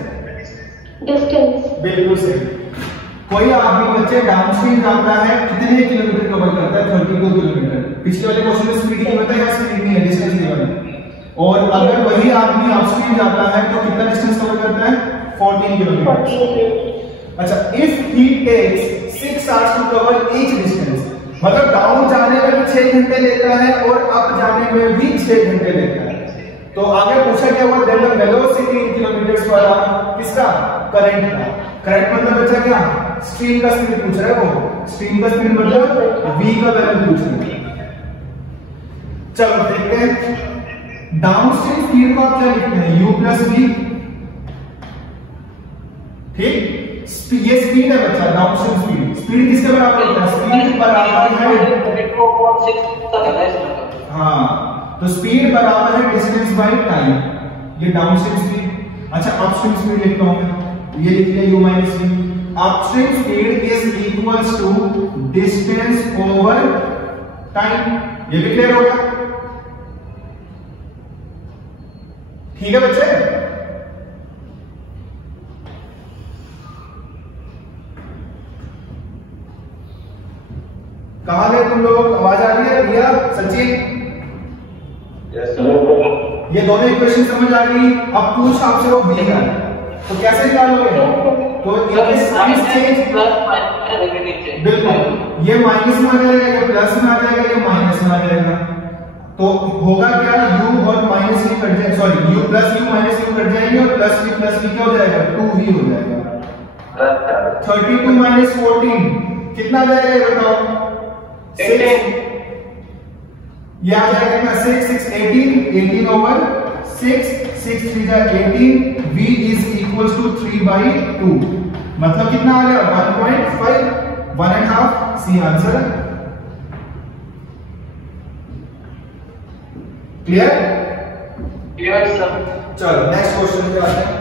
डिस्टेंस। बिल्कुल सही। कोई आदमी बच्चे डाउनस्ट्रीम जाता है, कितने किलोमीटर कवर करता है, 32 किलोमीटर। पिछले वाले क्वेश्चन में स्पीड की बताया, या स्पीड नहीं है, डिस्टेंस गिवन। और अगर वही आदमी अपस्ट्रीम जाता है तो कितना डिस्टेंस कवर करता है, 14 किलोमीटर। अच्छा, if he takes 6 hours to cover each distance, मतलब डाउन जाने में भी 6 घंटे लेता है और अप जाने में भी 6 घंटे लेता है। तो आगे पूछा गया हुआ then the velocity in kilometre per hour, किसका, करंट का। करंट मतलब बच्चा क्या, स्ट्रीम का स्पीड पूछ रहा है वो। स्ट्रीम का स्पीड मतलब v का वैल्यू पूछ रहा है। चलो देखते हैं, डाउन स्ट्रीम स्पीड को आप क्या लिखते हैं, u प्लस v। ठीक, ये स्पीड है बच्चा, डाउन स्ट्रीम स्पीड। स्पीड किसके बराबर होता है, स्पीड बराबर है, हाँ, तो स्पीड बराबर है डिस्टेंस बाय टाइम, ये डाउन स्ट्रीम स्पीड। अच्छा, अपस्ट्रीम स्पीड लिखता हूं, ये लिख लिया u minus v। Upstream speed is equals to distance over time. ये भी क्लियर होगा? ठीक है बच्चे? कहां गए तुम लोग, आवाज आ रही है भैया, सचिन? ये दोनों इक्वेशन समझ आ गई। अब पूछ आपसे वो v है, तो कैसे निकालोगे? तो तो ये साइन चेंज प्लस माइनस नीचे, बिल्कुल ये माइनस में आ जाएगा, ये प्लस में आ जाएगा, ये माइनस में आ जाएगा। तो होगा क्या, u और माइनस v कट जाए, sorry u plus u minus u cut जाएंगे और प्लस v क्या हो जाएगा, 2v हो जाएगा। 32 माइनस 14 कितना आ जाएगा ये बताओ, 6 ये आ जाएगा ना, 6 6 18 ओवर 6 6 3 जा 18, v इज इक्वल्स टू 3/2 मतलब कितना आ गया 1.5 1.5 C answer. Clear? Clear sir. चलो नेक्स्ट क्वेश्चन पे आते हैं।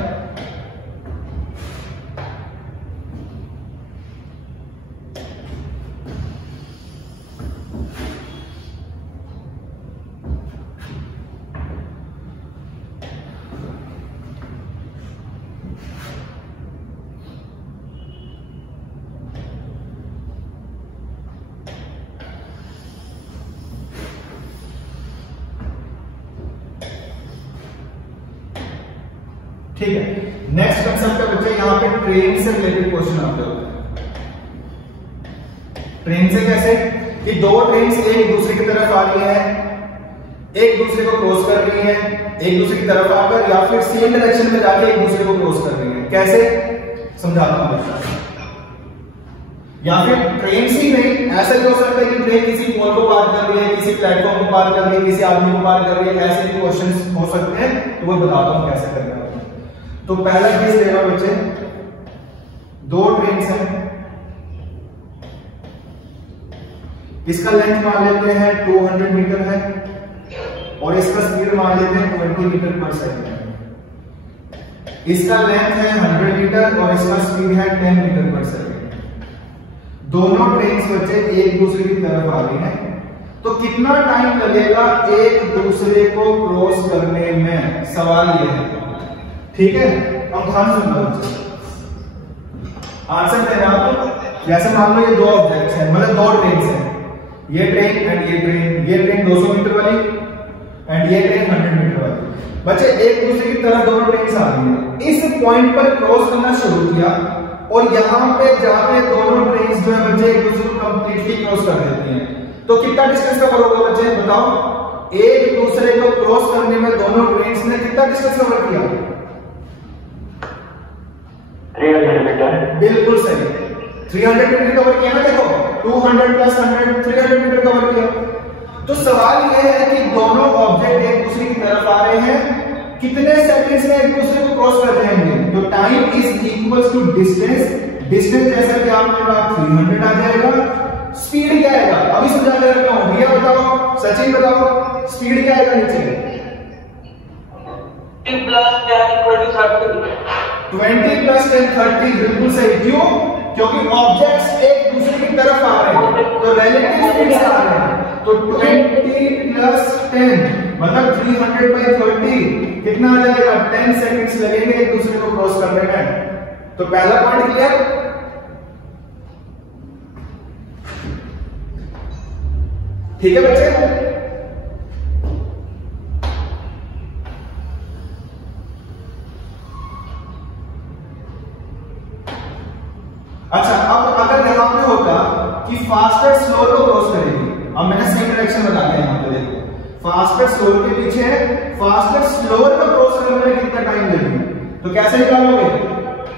ठीक है, नेक्स्ट कंसेप्ट है बच्चे, यहाँ पे ट्रेन से रिलेटेड क्वेश्चन आते होते हैं। ट्रेन से कैसे कि दो ट्रेन एक दूसरे की तरफ आ रही है, एक दूसरे को क्रॉस कर रही है, एक दूसरे की तरफ आकर या फिर सेम डायरेक्शन में जाके एक दूसरे को क्रॉस कर रही है। कैसे समझाता हूं बच्चा। या फिर ट्रेन से नहीं, ऐसा भी हो सकता है कि ट्रेन किसी पोल को पार कर रही है, किसी प्लेटफॉर्म को पार कर रही है, किसी आदमी को पार कर रही है, ऐसे भी क्वेश्चन हो सकते हैं। तो वो बताता हूं कैसे करना है। तो पहला केस ले रहा बच्चे, दो ट्रेन हैं, इसका लेंथ मान लेते हैं 200 मीटर है और इसका स्पीड मान लेते हैं 20 मीटर पर सेकंड। इसका लेंथ है 100 मीटर और इसका स्पीड है 10 मीटर पर सेकंड। दोनों ट्रेन बच्चे एक दूसरे की तरफ आ रही हैं, तो कितना टाइम लगेगा एक दूसरे को क्रॉस करने में, सवाल यह है। ठीक है, अब ध्यान सुनना आंसर देना आपको। जैसे मान लो ये दो ऑब्जेक्ट्स हैं, मतलब दो ट्रेन हैं, ये ट्रेन एंड ये ट्रेन। ये ट्रेन 200 मीटर वाली एंड ये ट्रेन 100 मीटर वाली। बच्चे एक दूसरे की तरफ दोनों ट्रेन आ रही है, इस पॉइंट पर क्रॉस करना शुरू किया और यहाँ पे जाके दोनों ट्रेन जो है बच्चे एक दूसरे को कंप्लीटली क्रॉस कर देती हैं। तो कितना डिस्टेंस कवर होगा बच्चे बताओ? एक दूसरे को क्रॉस करने में दोनों ट्रेन ने कितना डिस्टेंस कवर किया? 300 मीटर। बिल्कुल सही, 300 मीटर कवर किया ना। देखो 200 प्लस 100 300 मीटर कवर किया। तो सवाल यह है कि दोनों ऑब्जेक्ट एक दूसरे की तरफ आ रहे हैं, कितने सेकंड्स में एक दूसरे को क्रॉस कर जाएंगे? तो time is equals to distance. Distance जैसा कि आपने कहा 300 आ जाएगा। स्पीड क्या आएगा अभी समझा दे रहा हूं, भैया बताओ, सचिन बताओ, स्पीड क्या आएगा नीचे? 20 प्लस 10 30, बिल्कुल सही। क्यों? क्योंकि ऑब्जेक्ट्स एक दूसरे की तरफ आ रहे हैं, तो रिलेटिव स्पीड से आ रहे हैं। तो 20 प्लस 10 मतलब 300/30 कितना आ जाएगा? 10 सेकंड्स लगेंगे एक दूसरे को क्रॉस करने में। तो पहला पॉइंट क्लियर? ठीक है बच्चे? अच्छा, अब अगर यहां पे होता कि फास्टर स्लोअर को क्रॉस करेगी, अब मैंने सेम डायरेक्शन बता दिया यहां पे। देखो फास्टर स्लोअर के पीछे है, फास्टर स्लोअर को क्रॉस करने में कितना टाइम लगेगा? तो कैसे निकालोगे?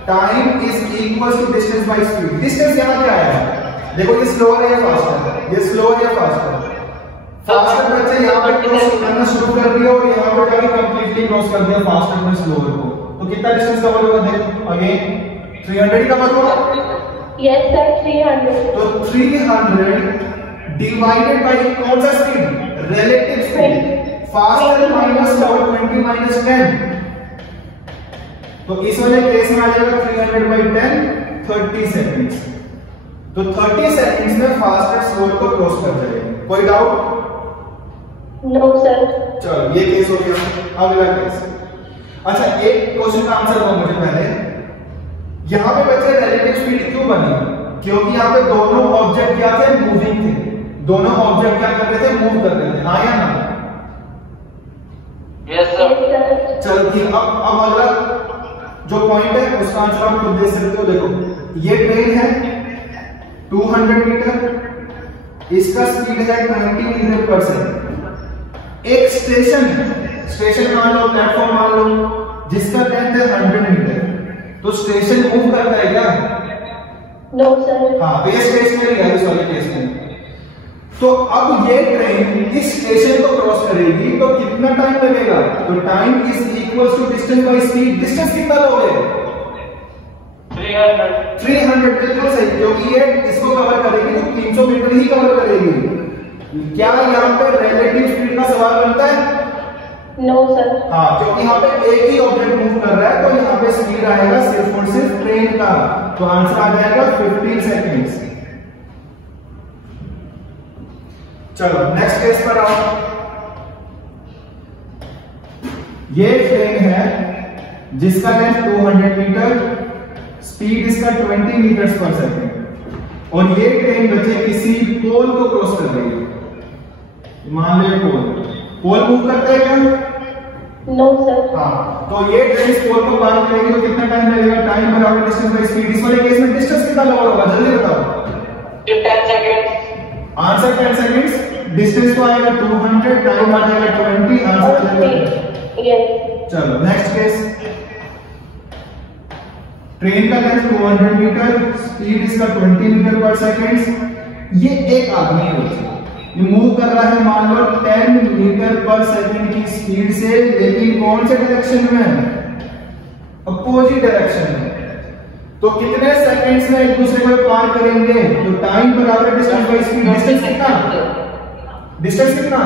Time is equal to distance by speed. Distance यहां क्या है? देखो ये स्लोअर है या फास्टर, ये स्लोअर या फास्टर। फास्टर बच्चे यहां पर क्रॉस करना शुरू कर दिया और यहां पर जाके कंप्लीटली क्रॉस कर दिया फास्टर में स्लोअर को। तो कितना डिस्टेंस कवर होगा? देखो अगेन 300 का कवर होगा। Yes sir 300। तो 300 डिवाइडेड बाय कौन सा speed? Relative speed. Faster minus 20 minus 10, तो इस वाले केस में आ जाएगा 300/10 30 सेकंड्स। तो 30 सेकंड्स में फास्टर स्लोअर को क्रॉस कर जाएगा। कोई डाउट? No sir. चलो ये केस हो गया। अगला केस। अच्छा, एक क्वेश्चन का आंसर दो मुझे पहले। यहां पे बच्चे रिलेटिव स्पीड क्यों बनी? क्योंकि यहां पे दोनों ऑब्जेक्ट क्या थे? मूविंग थे। दोनों ऑब्जेक्ट क्या कर रहे थे? मूव कर रहे थे। हाँ या ना? Yes sir. चलो ठीक। अब अगला जो पॉइंट है उसका आंसर आप खुद दे सकते हो। देखो ये ट्रेन है 200 मीटर, इसका स्पीड है 20 मीटर पर सेकंड। एक स्टेशन मान लो, प्लेटफॉर्म मान लो, जिसका लेंथ है 100 मीटर, तो स्टेशन मूव करता है क्या? No sir. हाँ, तो ये स्टेशनरी है इस वाले केस में। तो अब ये ट्रेन इस स्टेशन को क्रॉस करेगी तो कितना टाइम लगेगा? तो time is equal to distance by speed. Distance कितना लोगे? 300 बिल्कुल सही, क्योंकि ये इसको कवर करेगी तो 300 मीटर ही कवर करेगी। क्या यहाँ पे रिलेटिव स्पीड का सवाल बनता है? No sir. हाँ, क्योंकि यहाँ पे एक ही ऑब्जेक्ट मूव कर रहा है तो यहाँ पे स्पीड आएगा सिर्फ और सिर्फ ट्रेन का। तो आंसर आ जाएगा 15 सेकेंड्स। चलो नेक्स्ट केस पर आओ। ये ट्रेन है जिसका लेंथ 200 मीटर, स्पीड इसका 20 मीटर पर सेकेंड, और ये ट्रेन बच्चे किसी पोल को क्रॉस कर रही है। मान लो पोल मूव करता है क्या? No sir. हाँ, तो ये ट्रेन इस पोल को पार करेगी तो कितना टाइम लगेगा? टाइम बराबर डिस्टेंस बाय स्पीड। इस वाले केस में डिस्टेंस कितना होगा जल्दी बताओ। 10 सेकंड्स। Answer 10 seconds. डिस्टेंस तो आएगा 200, टाइम आ जाएगा 20, आंसर आ जाएगा। यस। चलो नेक्स्ट केस। ट्रेन का लेंथ 200 मीटर, स्पीड इसका 20 मीटर पर सेकंड। ये एक आदमी है, ये मूव कर रहा है मान लो 10 मीटर पर सेकंड की स्पीड से, लेकिन कौन से डायरेक्शन में? अपोजिट डायरेक्शन में। तो कितने सेकंड्स में एक दूसरे को पार करेंगे? तो टाइम बराबर डिस्टेंस बाय स्पीड। डिस्टेंस कितना? डिस्टेंस कितना?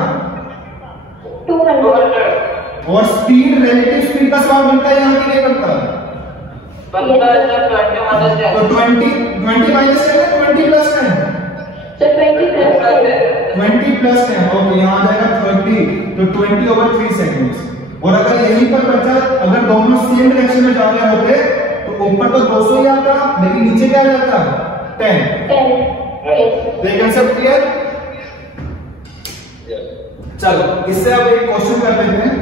200। और स्पीड रिलेटिव स्पीड का सवाल बनता है यहाँ की नहीं बनता? बनता है सर 20 -10। तो 20 माइनस 10 है, 20 plus 10। Sir 20 plus 10। 20 plus 10, okay, यहाँ आ जाएगा 30, तो 20/3 सेकंड्स। और अगर यहीं पर बचा, अगर दोनों सेम डायरेक्शन में जा रहे होते तो ऊपर तो 200 ही आता, लेकिन नीचे क्या जाता? 10। तो ये कंसेप्ट क्लियर? चलो इससे अब एक क्वेश्चन कर लेते हैं।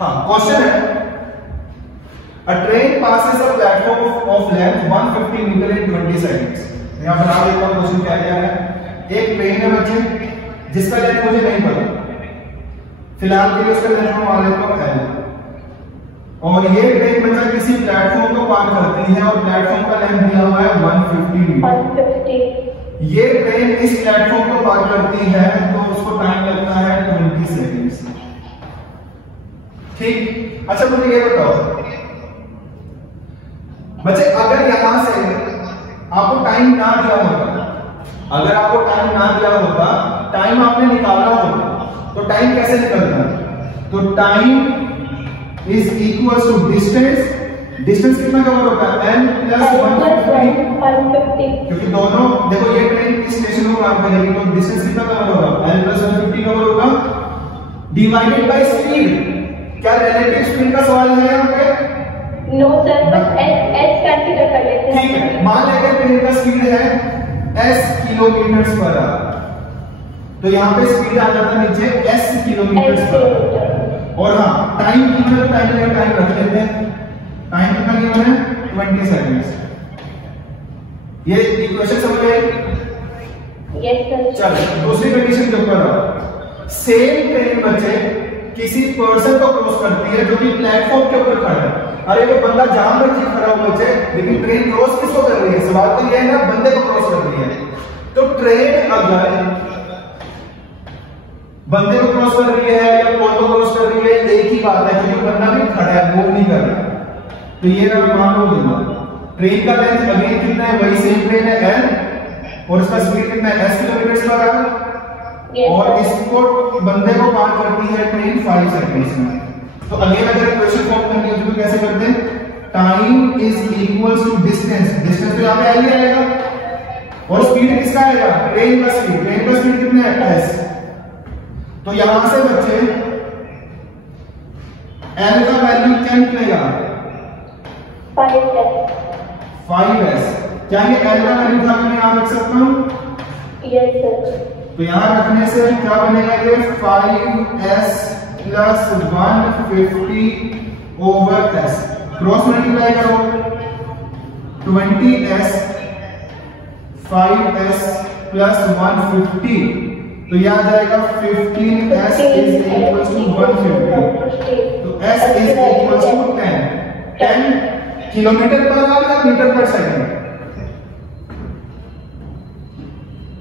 हाँ, क्वेश्चन है A train passes a platform of length 150 meter in 20 seconds. यहाँ पर आप देखो क्वेश्चन क्या दिया है। एक ट्रेन है बच्चे जिसका लेंथ मुझे नहीं पता, फिलहाल के लिए उसका लेंथ हम मान लेते हैं L, और ये ट्रेन बच्चा किसी प्लेटफॉर्म को पार करती है और प्लेटफॉर्म का लेंथ दिया हुआ है 150 मीटर। 150। ये ट्रेन इस प्लेटफॉर्म को पार करती है तो उसको टाइम लगता है 20 सेकेंड्स। ठीक, अच्छा मुझे ये बताओ बच्चे, अगर यहां से आपको टाइम ना दिया होता, अगर आपको टाइम ना दिया होता, टाइम आपने निकालना होता, तो टाइम कैसे निकलता? तो time is equal to distance. Distance कितना कवर होता है? n प्लस 150, क्योंकि दोनों देखो ये ट्रेन किस स्टेशन को पार करेगी तो डिस्टेंस कितना कवर होगा? n प्लस 150 कवर होगा, डिवाइडेड बाय स्पीड। क्या रिलेटिव स्पीड का सवाल है यहाँ पे? नो सर, बस एस कंसीडर कर लेते हैं। ठीक है, मान लेते हैं ट्रेन का स्पीड है s किलोमीटर पर आवर, तो यहाँ पे स्पीड आ जाता है नीचे s किलोमीटर पर आवर। और हाँ, टाइम कितना टाइम रख लेते हैं। टाइम कितना गिवन है? 20 सेकंड्स। ये इक्वेशन समझ आई? Yes sir. चलो दूसरी कंडीशन के ऊपर आओ। सेम ट्रेन बच्चे किसी पर्सन को क्रॉस करती है जो कि प्लेटफॉर्म के ऊपर खड़ा है। अरे वो बंदा जहां पर खड़ा हुआ बच्चे, लेकिन ट्रेन क्रॉस किसको कर रही है? सवाल तो ये है ना, बंदे को क्रॉस कर रही है। तो ट्रेन अगर बंदे को क्रॉस कर रही है या पोल को क्रॉस कर रही है, एक ही बात है, क्योंकि बंदा भी खड़ा है, मूव नहीं कर रहा। तो ये ना मान लो ट्रेन का लेंथ अगेन कितना है? वही सेम ट्रेन है l, और इसका स्पीड कितना है? s किलोमीटर पर आवर, और इसको बंदे को पार करती है ट्रेन 5 सेकंड्स में। तो अगेन अगर इक्वेशन फॉर्म करनी है तो कैसे करते हैं? Time is equal to distance. Distance तो यहाँ पे आई आएगा, और स्पीड किसका आएगा? ट्रेन का स्पीड। ट्रेन का स्पीड कितना है? s। तो यहां से बच्चे l का वैल्यू क्या निकलेगा? 5s। क्या ये l का वैल्यू था? मैं यहां रख सकता हूं? Yes sir. तो यहां रखने से क्या बनेगा ये 5s plus 150 over s, cross multiply करो 20s 5s प्लस 150, तो यह आ जाएगा 15s इज इक्वल टू 150, तो s is equal to 10 kilometre per hour या metre per second?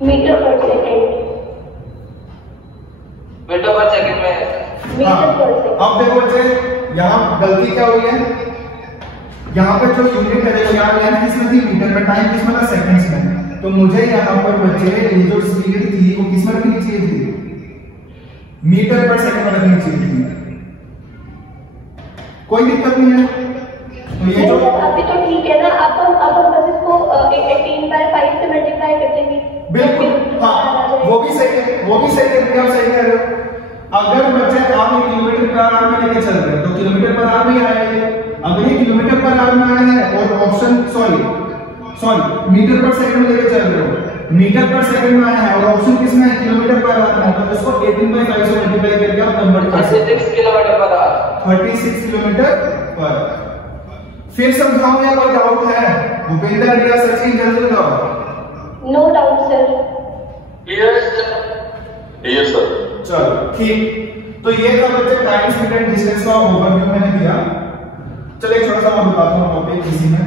Metre per second. Metre per second में मीटर पर सेकंड। अब देखो बच्चे यहाँ गलती क्या हुई है, यहाँ पे जो यूनिट है देखो यहाँ लेंथ किसमें थी मीटर में, टाइम किसमें था सेकंड्स में, तो मुझे यहाँ पर बच्चे ये जो स्पीड थी वो किसमें रखनी चाहिए थी, मीटर पर सेकंड में रखनी चाहिए थी। कोई दिक्कत नहीं है। तो ये जो अभी तो ठीक है ना, अब हम बस इसको 18/5 से मल्टीप्लाई कर देंगे। बिल्कुल हाँ, वो भी सही है, वो भी सही है, आप सही कह रहे हो। अगर बच्चे आप किलोमीटर पर आवर में लेके चल रहे हैं तो किलोमीटर पर आवर में आया है, अगर ये किलोमीटर पर आवर में आया है और option sorry metre per second में लेके चल रहे हो, मीटर पर सेकंड में आया है और ऑप्शन किसमें है किलोमीटर पर आवर में, तो इसको 18/5 से मल्टीप्लाई करके आप कन्वर्ट कर सकते 36 किलोमीटर पर आवर, 36 किलोमीटर पर। फिर समझाऊं या कोई डाउट है? भूपेंद्र या सचिन जल्दी बताओ। No doubt sir. Yes sir. चलो ठीक, तो ये था बच्चे टाइम स्पीड एंड डिस्टेंस का ओवरव्यू मैंने दिया। चलो एक छोटा सा मैं बताता हूँ टॉपिक इसी में।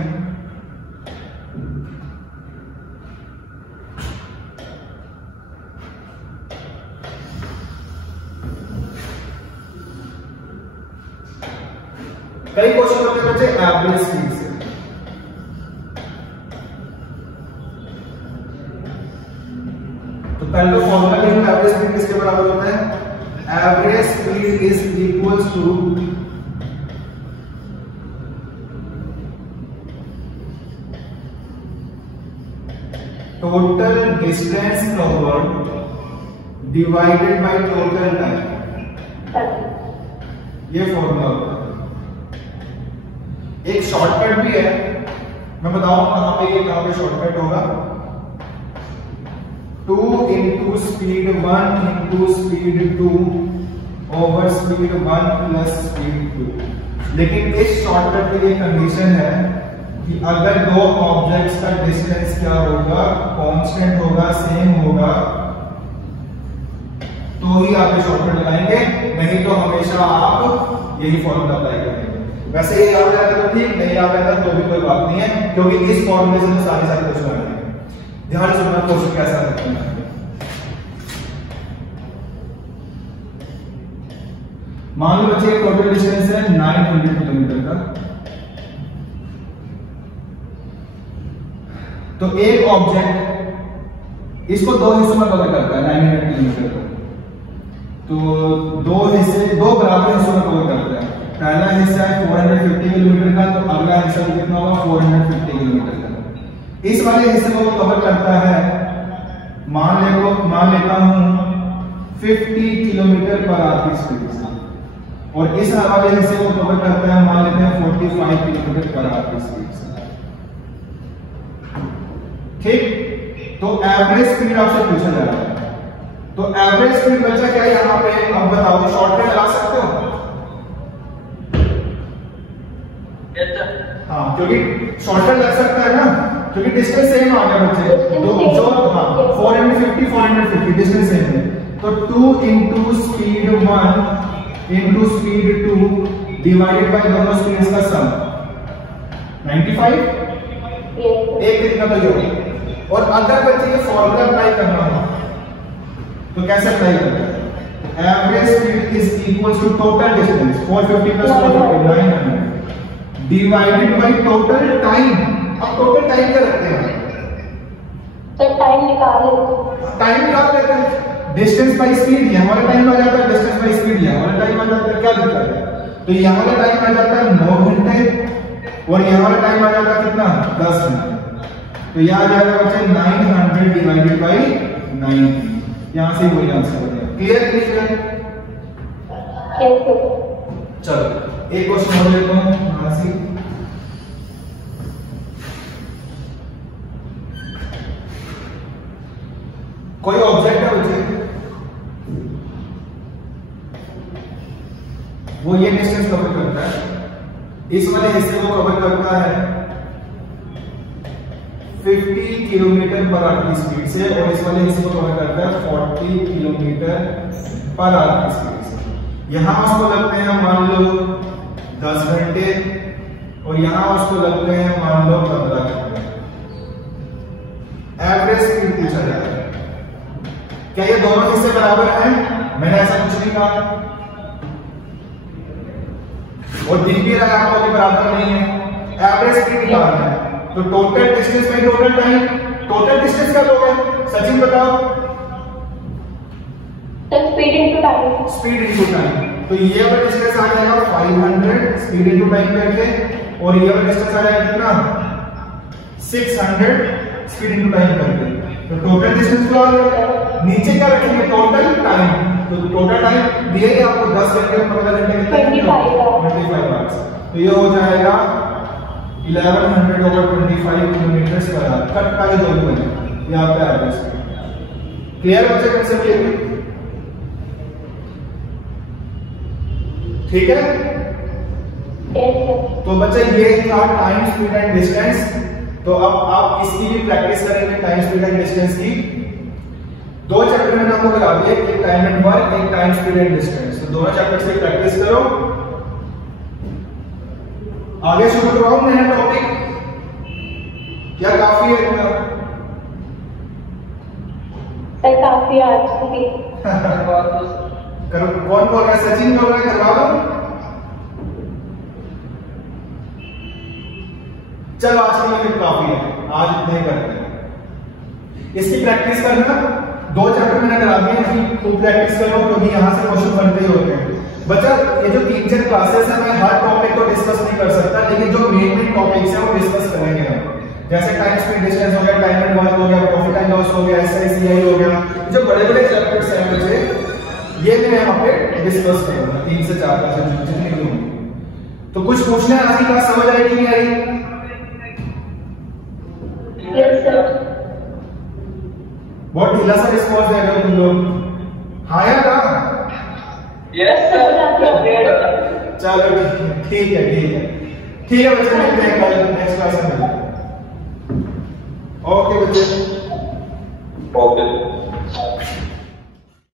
कई क्वेश्चन होते हैं बच्चे एवरेज स्पीड से। तो पहले तो फॉर्मूला लिखो, एवरेज स्पीड किसके बराबर होता है, average speed is equals to total distance covered divided by total time, ये फॉर्मूला होता है। एक शॉर्टकट भी है, मैं बताऊं कहां पे शॉर्टकट होगा, 2 into speed 1 into speed 2 over speed 1 plus speed 2। लेकिन इस शॉर्टकट के लिए कंडीशन है कि अगर दो ऑब्जेक्ट्स का डिस्टेंस क्या होगा, कांस्टेंट होगा, सेम होगा, तो ही आप ये शॉर्टकट लगाएंगे, नहीं तो हमेशा आप यही फॉर्मूला अप्लाई करेंगे। वैसे ये याद रहता तो ठीक, नहीं याद रहता तो भी कोई बात नहीं है, क्योंकि इस फॉर्मूले से सारे क्वेश्चन आएंगे। ध्यान से सुनना क्वेश्चन कैसा लगता है। मान लो बच्चे टोटल डिस्टेंस है 900 किलोमीटर का, तो एक ऑब्जेक्ट इसको दो हिस्सों में कवर करता है 900 किलोमीटर को, तो दो बराबर हिस्सों में कवर करता है। पहला हिस्सा है 450 किलोमीटर का, तो अगला हिस्सा कितना होगा 450 किलोमीटर का। इस वाले हिस्से को कवर करता है, मान लेता हूं 50 किलोमीटर पर आवर की स्पीड से, और इस वाले हिस्से को कवर करता है, मान लेते हैं 45 किलोमीटर पर आवर की स्पीड से। ठीक, तो एवरेज स्पीड आपसे पूछा जा रहा है, तो एवरेज स्पीड बच्चा क्या है यहां पे, अब बताओ शॉर्टकट लगा सकते हो? हाँ, क्योंकि शॉर्टकट लग सकता है ना, क्योंकि डिस्टेंस सेम आ गया बच्चे, जो 450 डिस्टेंस सेम है, तो 2 into speed 1 into speed 2 divided by दोनों स्पीड्स का सम 95, एक कितना तो ये। और अगर बच्चे ये फॉर्मूला अप्लाई करना हो तो कैसे अप्लाई करते हैं, average speed is equals to total distance 450 plus 450 900 divided by total time. अब टोटल टाइम क्या रखते हैं सर, टाइम निकाल लेते हैं, डिस्टेंस बाय स्पीड, ये हमारा टाइम आ जाता है, डिस्टेंस बाय स्पीड ये हमारा टाइम आ जाता है, क्या दिक्कत है? तो यहाँ वाला टाइम आ जाता है 9 घंटे और यहाँ वाला टाइम आ जाता है कितना 10 मिनट, तो यह आ जाएगा बच्चे 900 डिवाइडेड बाय 90, यहां से वही आंसर हो जाएगा। क्लियर? चलो एक क्वेश्चन और लेता हूं यहां से, कोई ऑब्जेक्ट है बच्चे, वो ये डिस्टेंस कवर करता है, इस वाले हिस्से को कवर करता है 50 किलोमीटर पर आवर की स्पीड से, और इस वाले हिस्से को कवर करता है 40 किलोमीटर पर आवर की स्पीड से। यहां उसको लगते हैं मान लो 10 घंटे, और यहां उसको लगते हैं मान लो 15 घंटे। एवरेज स्पीड पूछा जाता है। क्या ये दोनों हिस्से बराबर हैं? मैंने ऐसा कुछ नहीं कहा, और दिख भी रहा है आपको कि बराबर नहीं है। एवरेज स्पीड निकालना है, तो total distance by total time. Total distance क्या लोगे सचिन बताओ? Speed into time. Speed into time. तो ये वाला डिस्टेंस आ जाएगा 500 स्पीड इनटू टाइम करके, और ये वाला डिस्टेंस आ जाएगा कितना 600 स्पीड इनटू टाइम करके। तो टोटल डिस्टेंस क्या होगा? नीचे क्या रखेंगे? Total time. तो टोटल टाइम दिए आपको 10 घंटे में 15 घंटे में 25 आवर्स। तो ये हो जाएगा 1100/25 किलोमीटर पर आवर। कट का जो भी बने ये आपका एवरेज स्पीड। क्लियर बच्चे कंसेप्ट ये? ठीक है। तो बच्चे ये था टाइम, स्पीड एंड डिस्टेंस। तो अब आप इसकी भी प्रैक्टिस करेंगे, टाइम, स्पीड एंड डिस्टेंस की। दो चैप्टर मैंने आपको बता दिया, एक टाइम एंड वर्क, एक टाइम, स्पीड एंड डिस्टेंस। तो दोनों चैप्टर्स की प्रैक्टिस करो। आगे शुरू करवाऊं नया टॉपिक या काफी है इतना? सर काफी आज की करो। कौन बोल रहा है? सचिन बोल रहा है, करवा दो। चलो आज के लिए काफी है, आज इतने ही करते हैं। इसकी प्रैक्टिस करना, दो चैप्टर मैंने करा दिए, इसकी खूब प्रैक्टिस करो, क्योंकि यहां से क्वेश्चन बनते ही होते हैं। बच्चा ये जो 3-4 क्लासेस है, मैं हर टॉपिक को डिस्कस नहीं कर सकता, लेकिन जो मेन टॉपिक्स है वो डिस्कस करेंगे हम। जैसे टाइम, स्पीड, डिस्टेंस हो गया, टाइम एंड वर्क हो गया, प्रॉफिट एंड लॉस हो गया, SI CI हो गया, जो बड़े बड़े चैप्टर्स हैं बच्चे, ये मैं यहाँ पे डिस्कस करूंगा 3 से 4 क्लासेस जितनी भी होंगी। तो कुछ पूछना है? आज की क्लास समझ आएगी नहीं आई? Yes sir. बहुत ढीला सा रिस्पॉन्स दे रहे हो तुम लोग। हाँ या ना? Yes sir. चलो ठीक है बच्चे, मिलते हैं कल नेक्स्ट क्लास में। ओके बच्चे, ओके।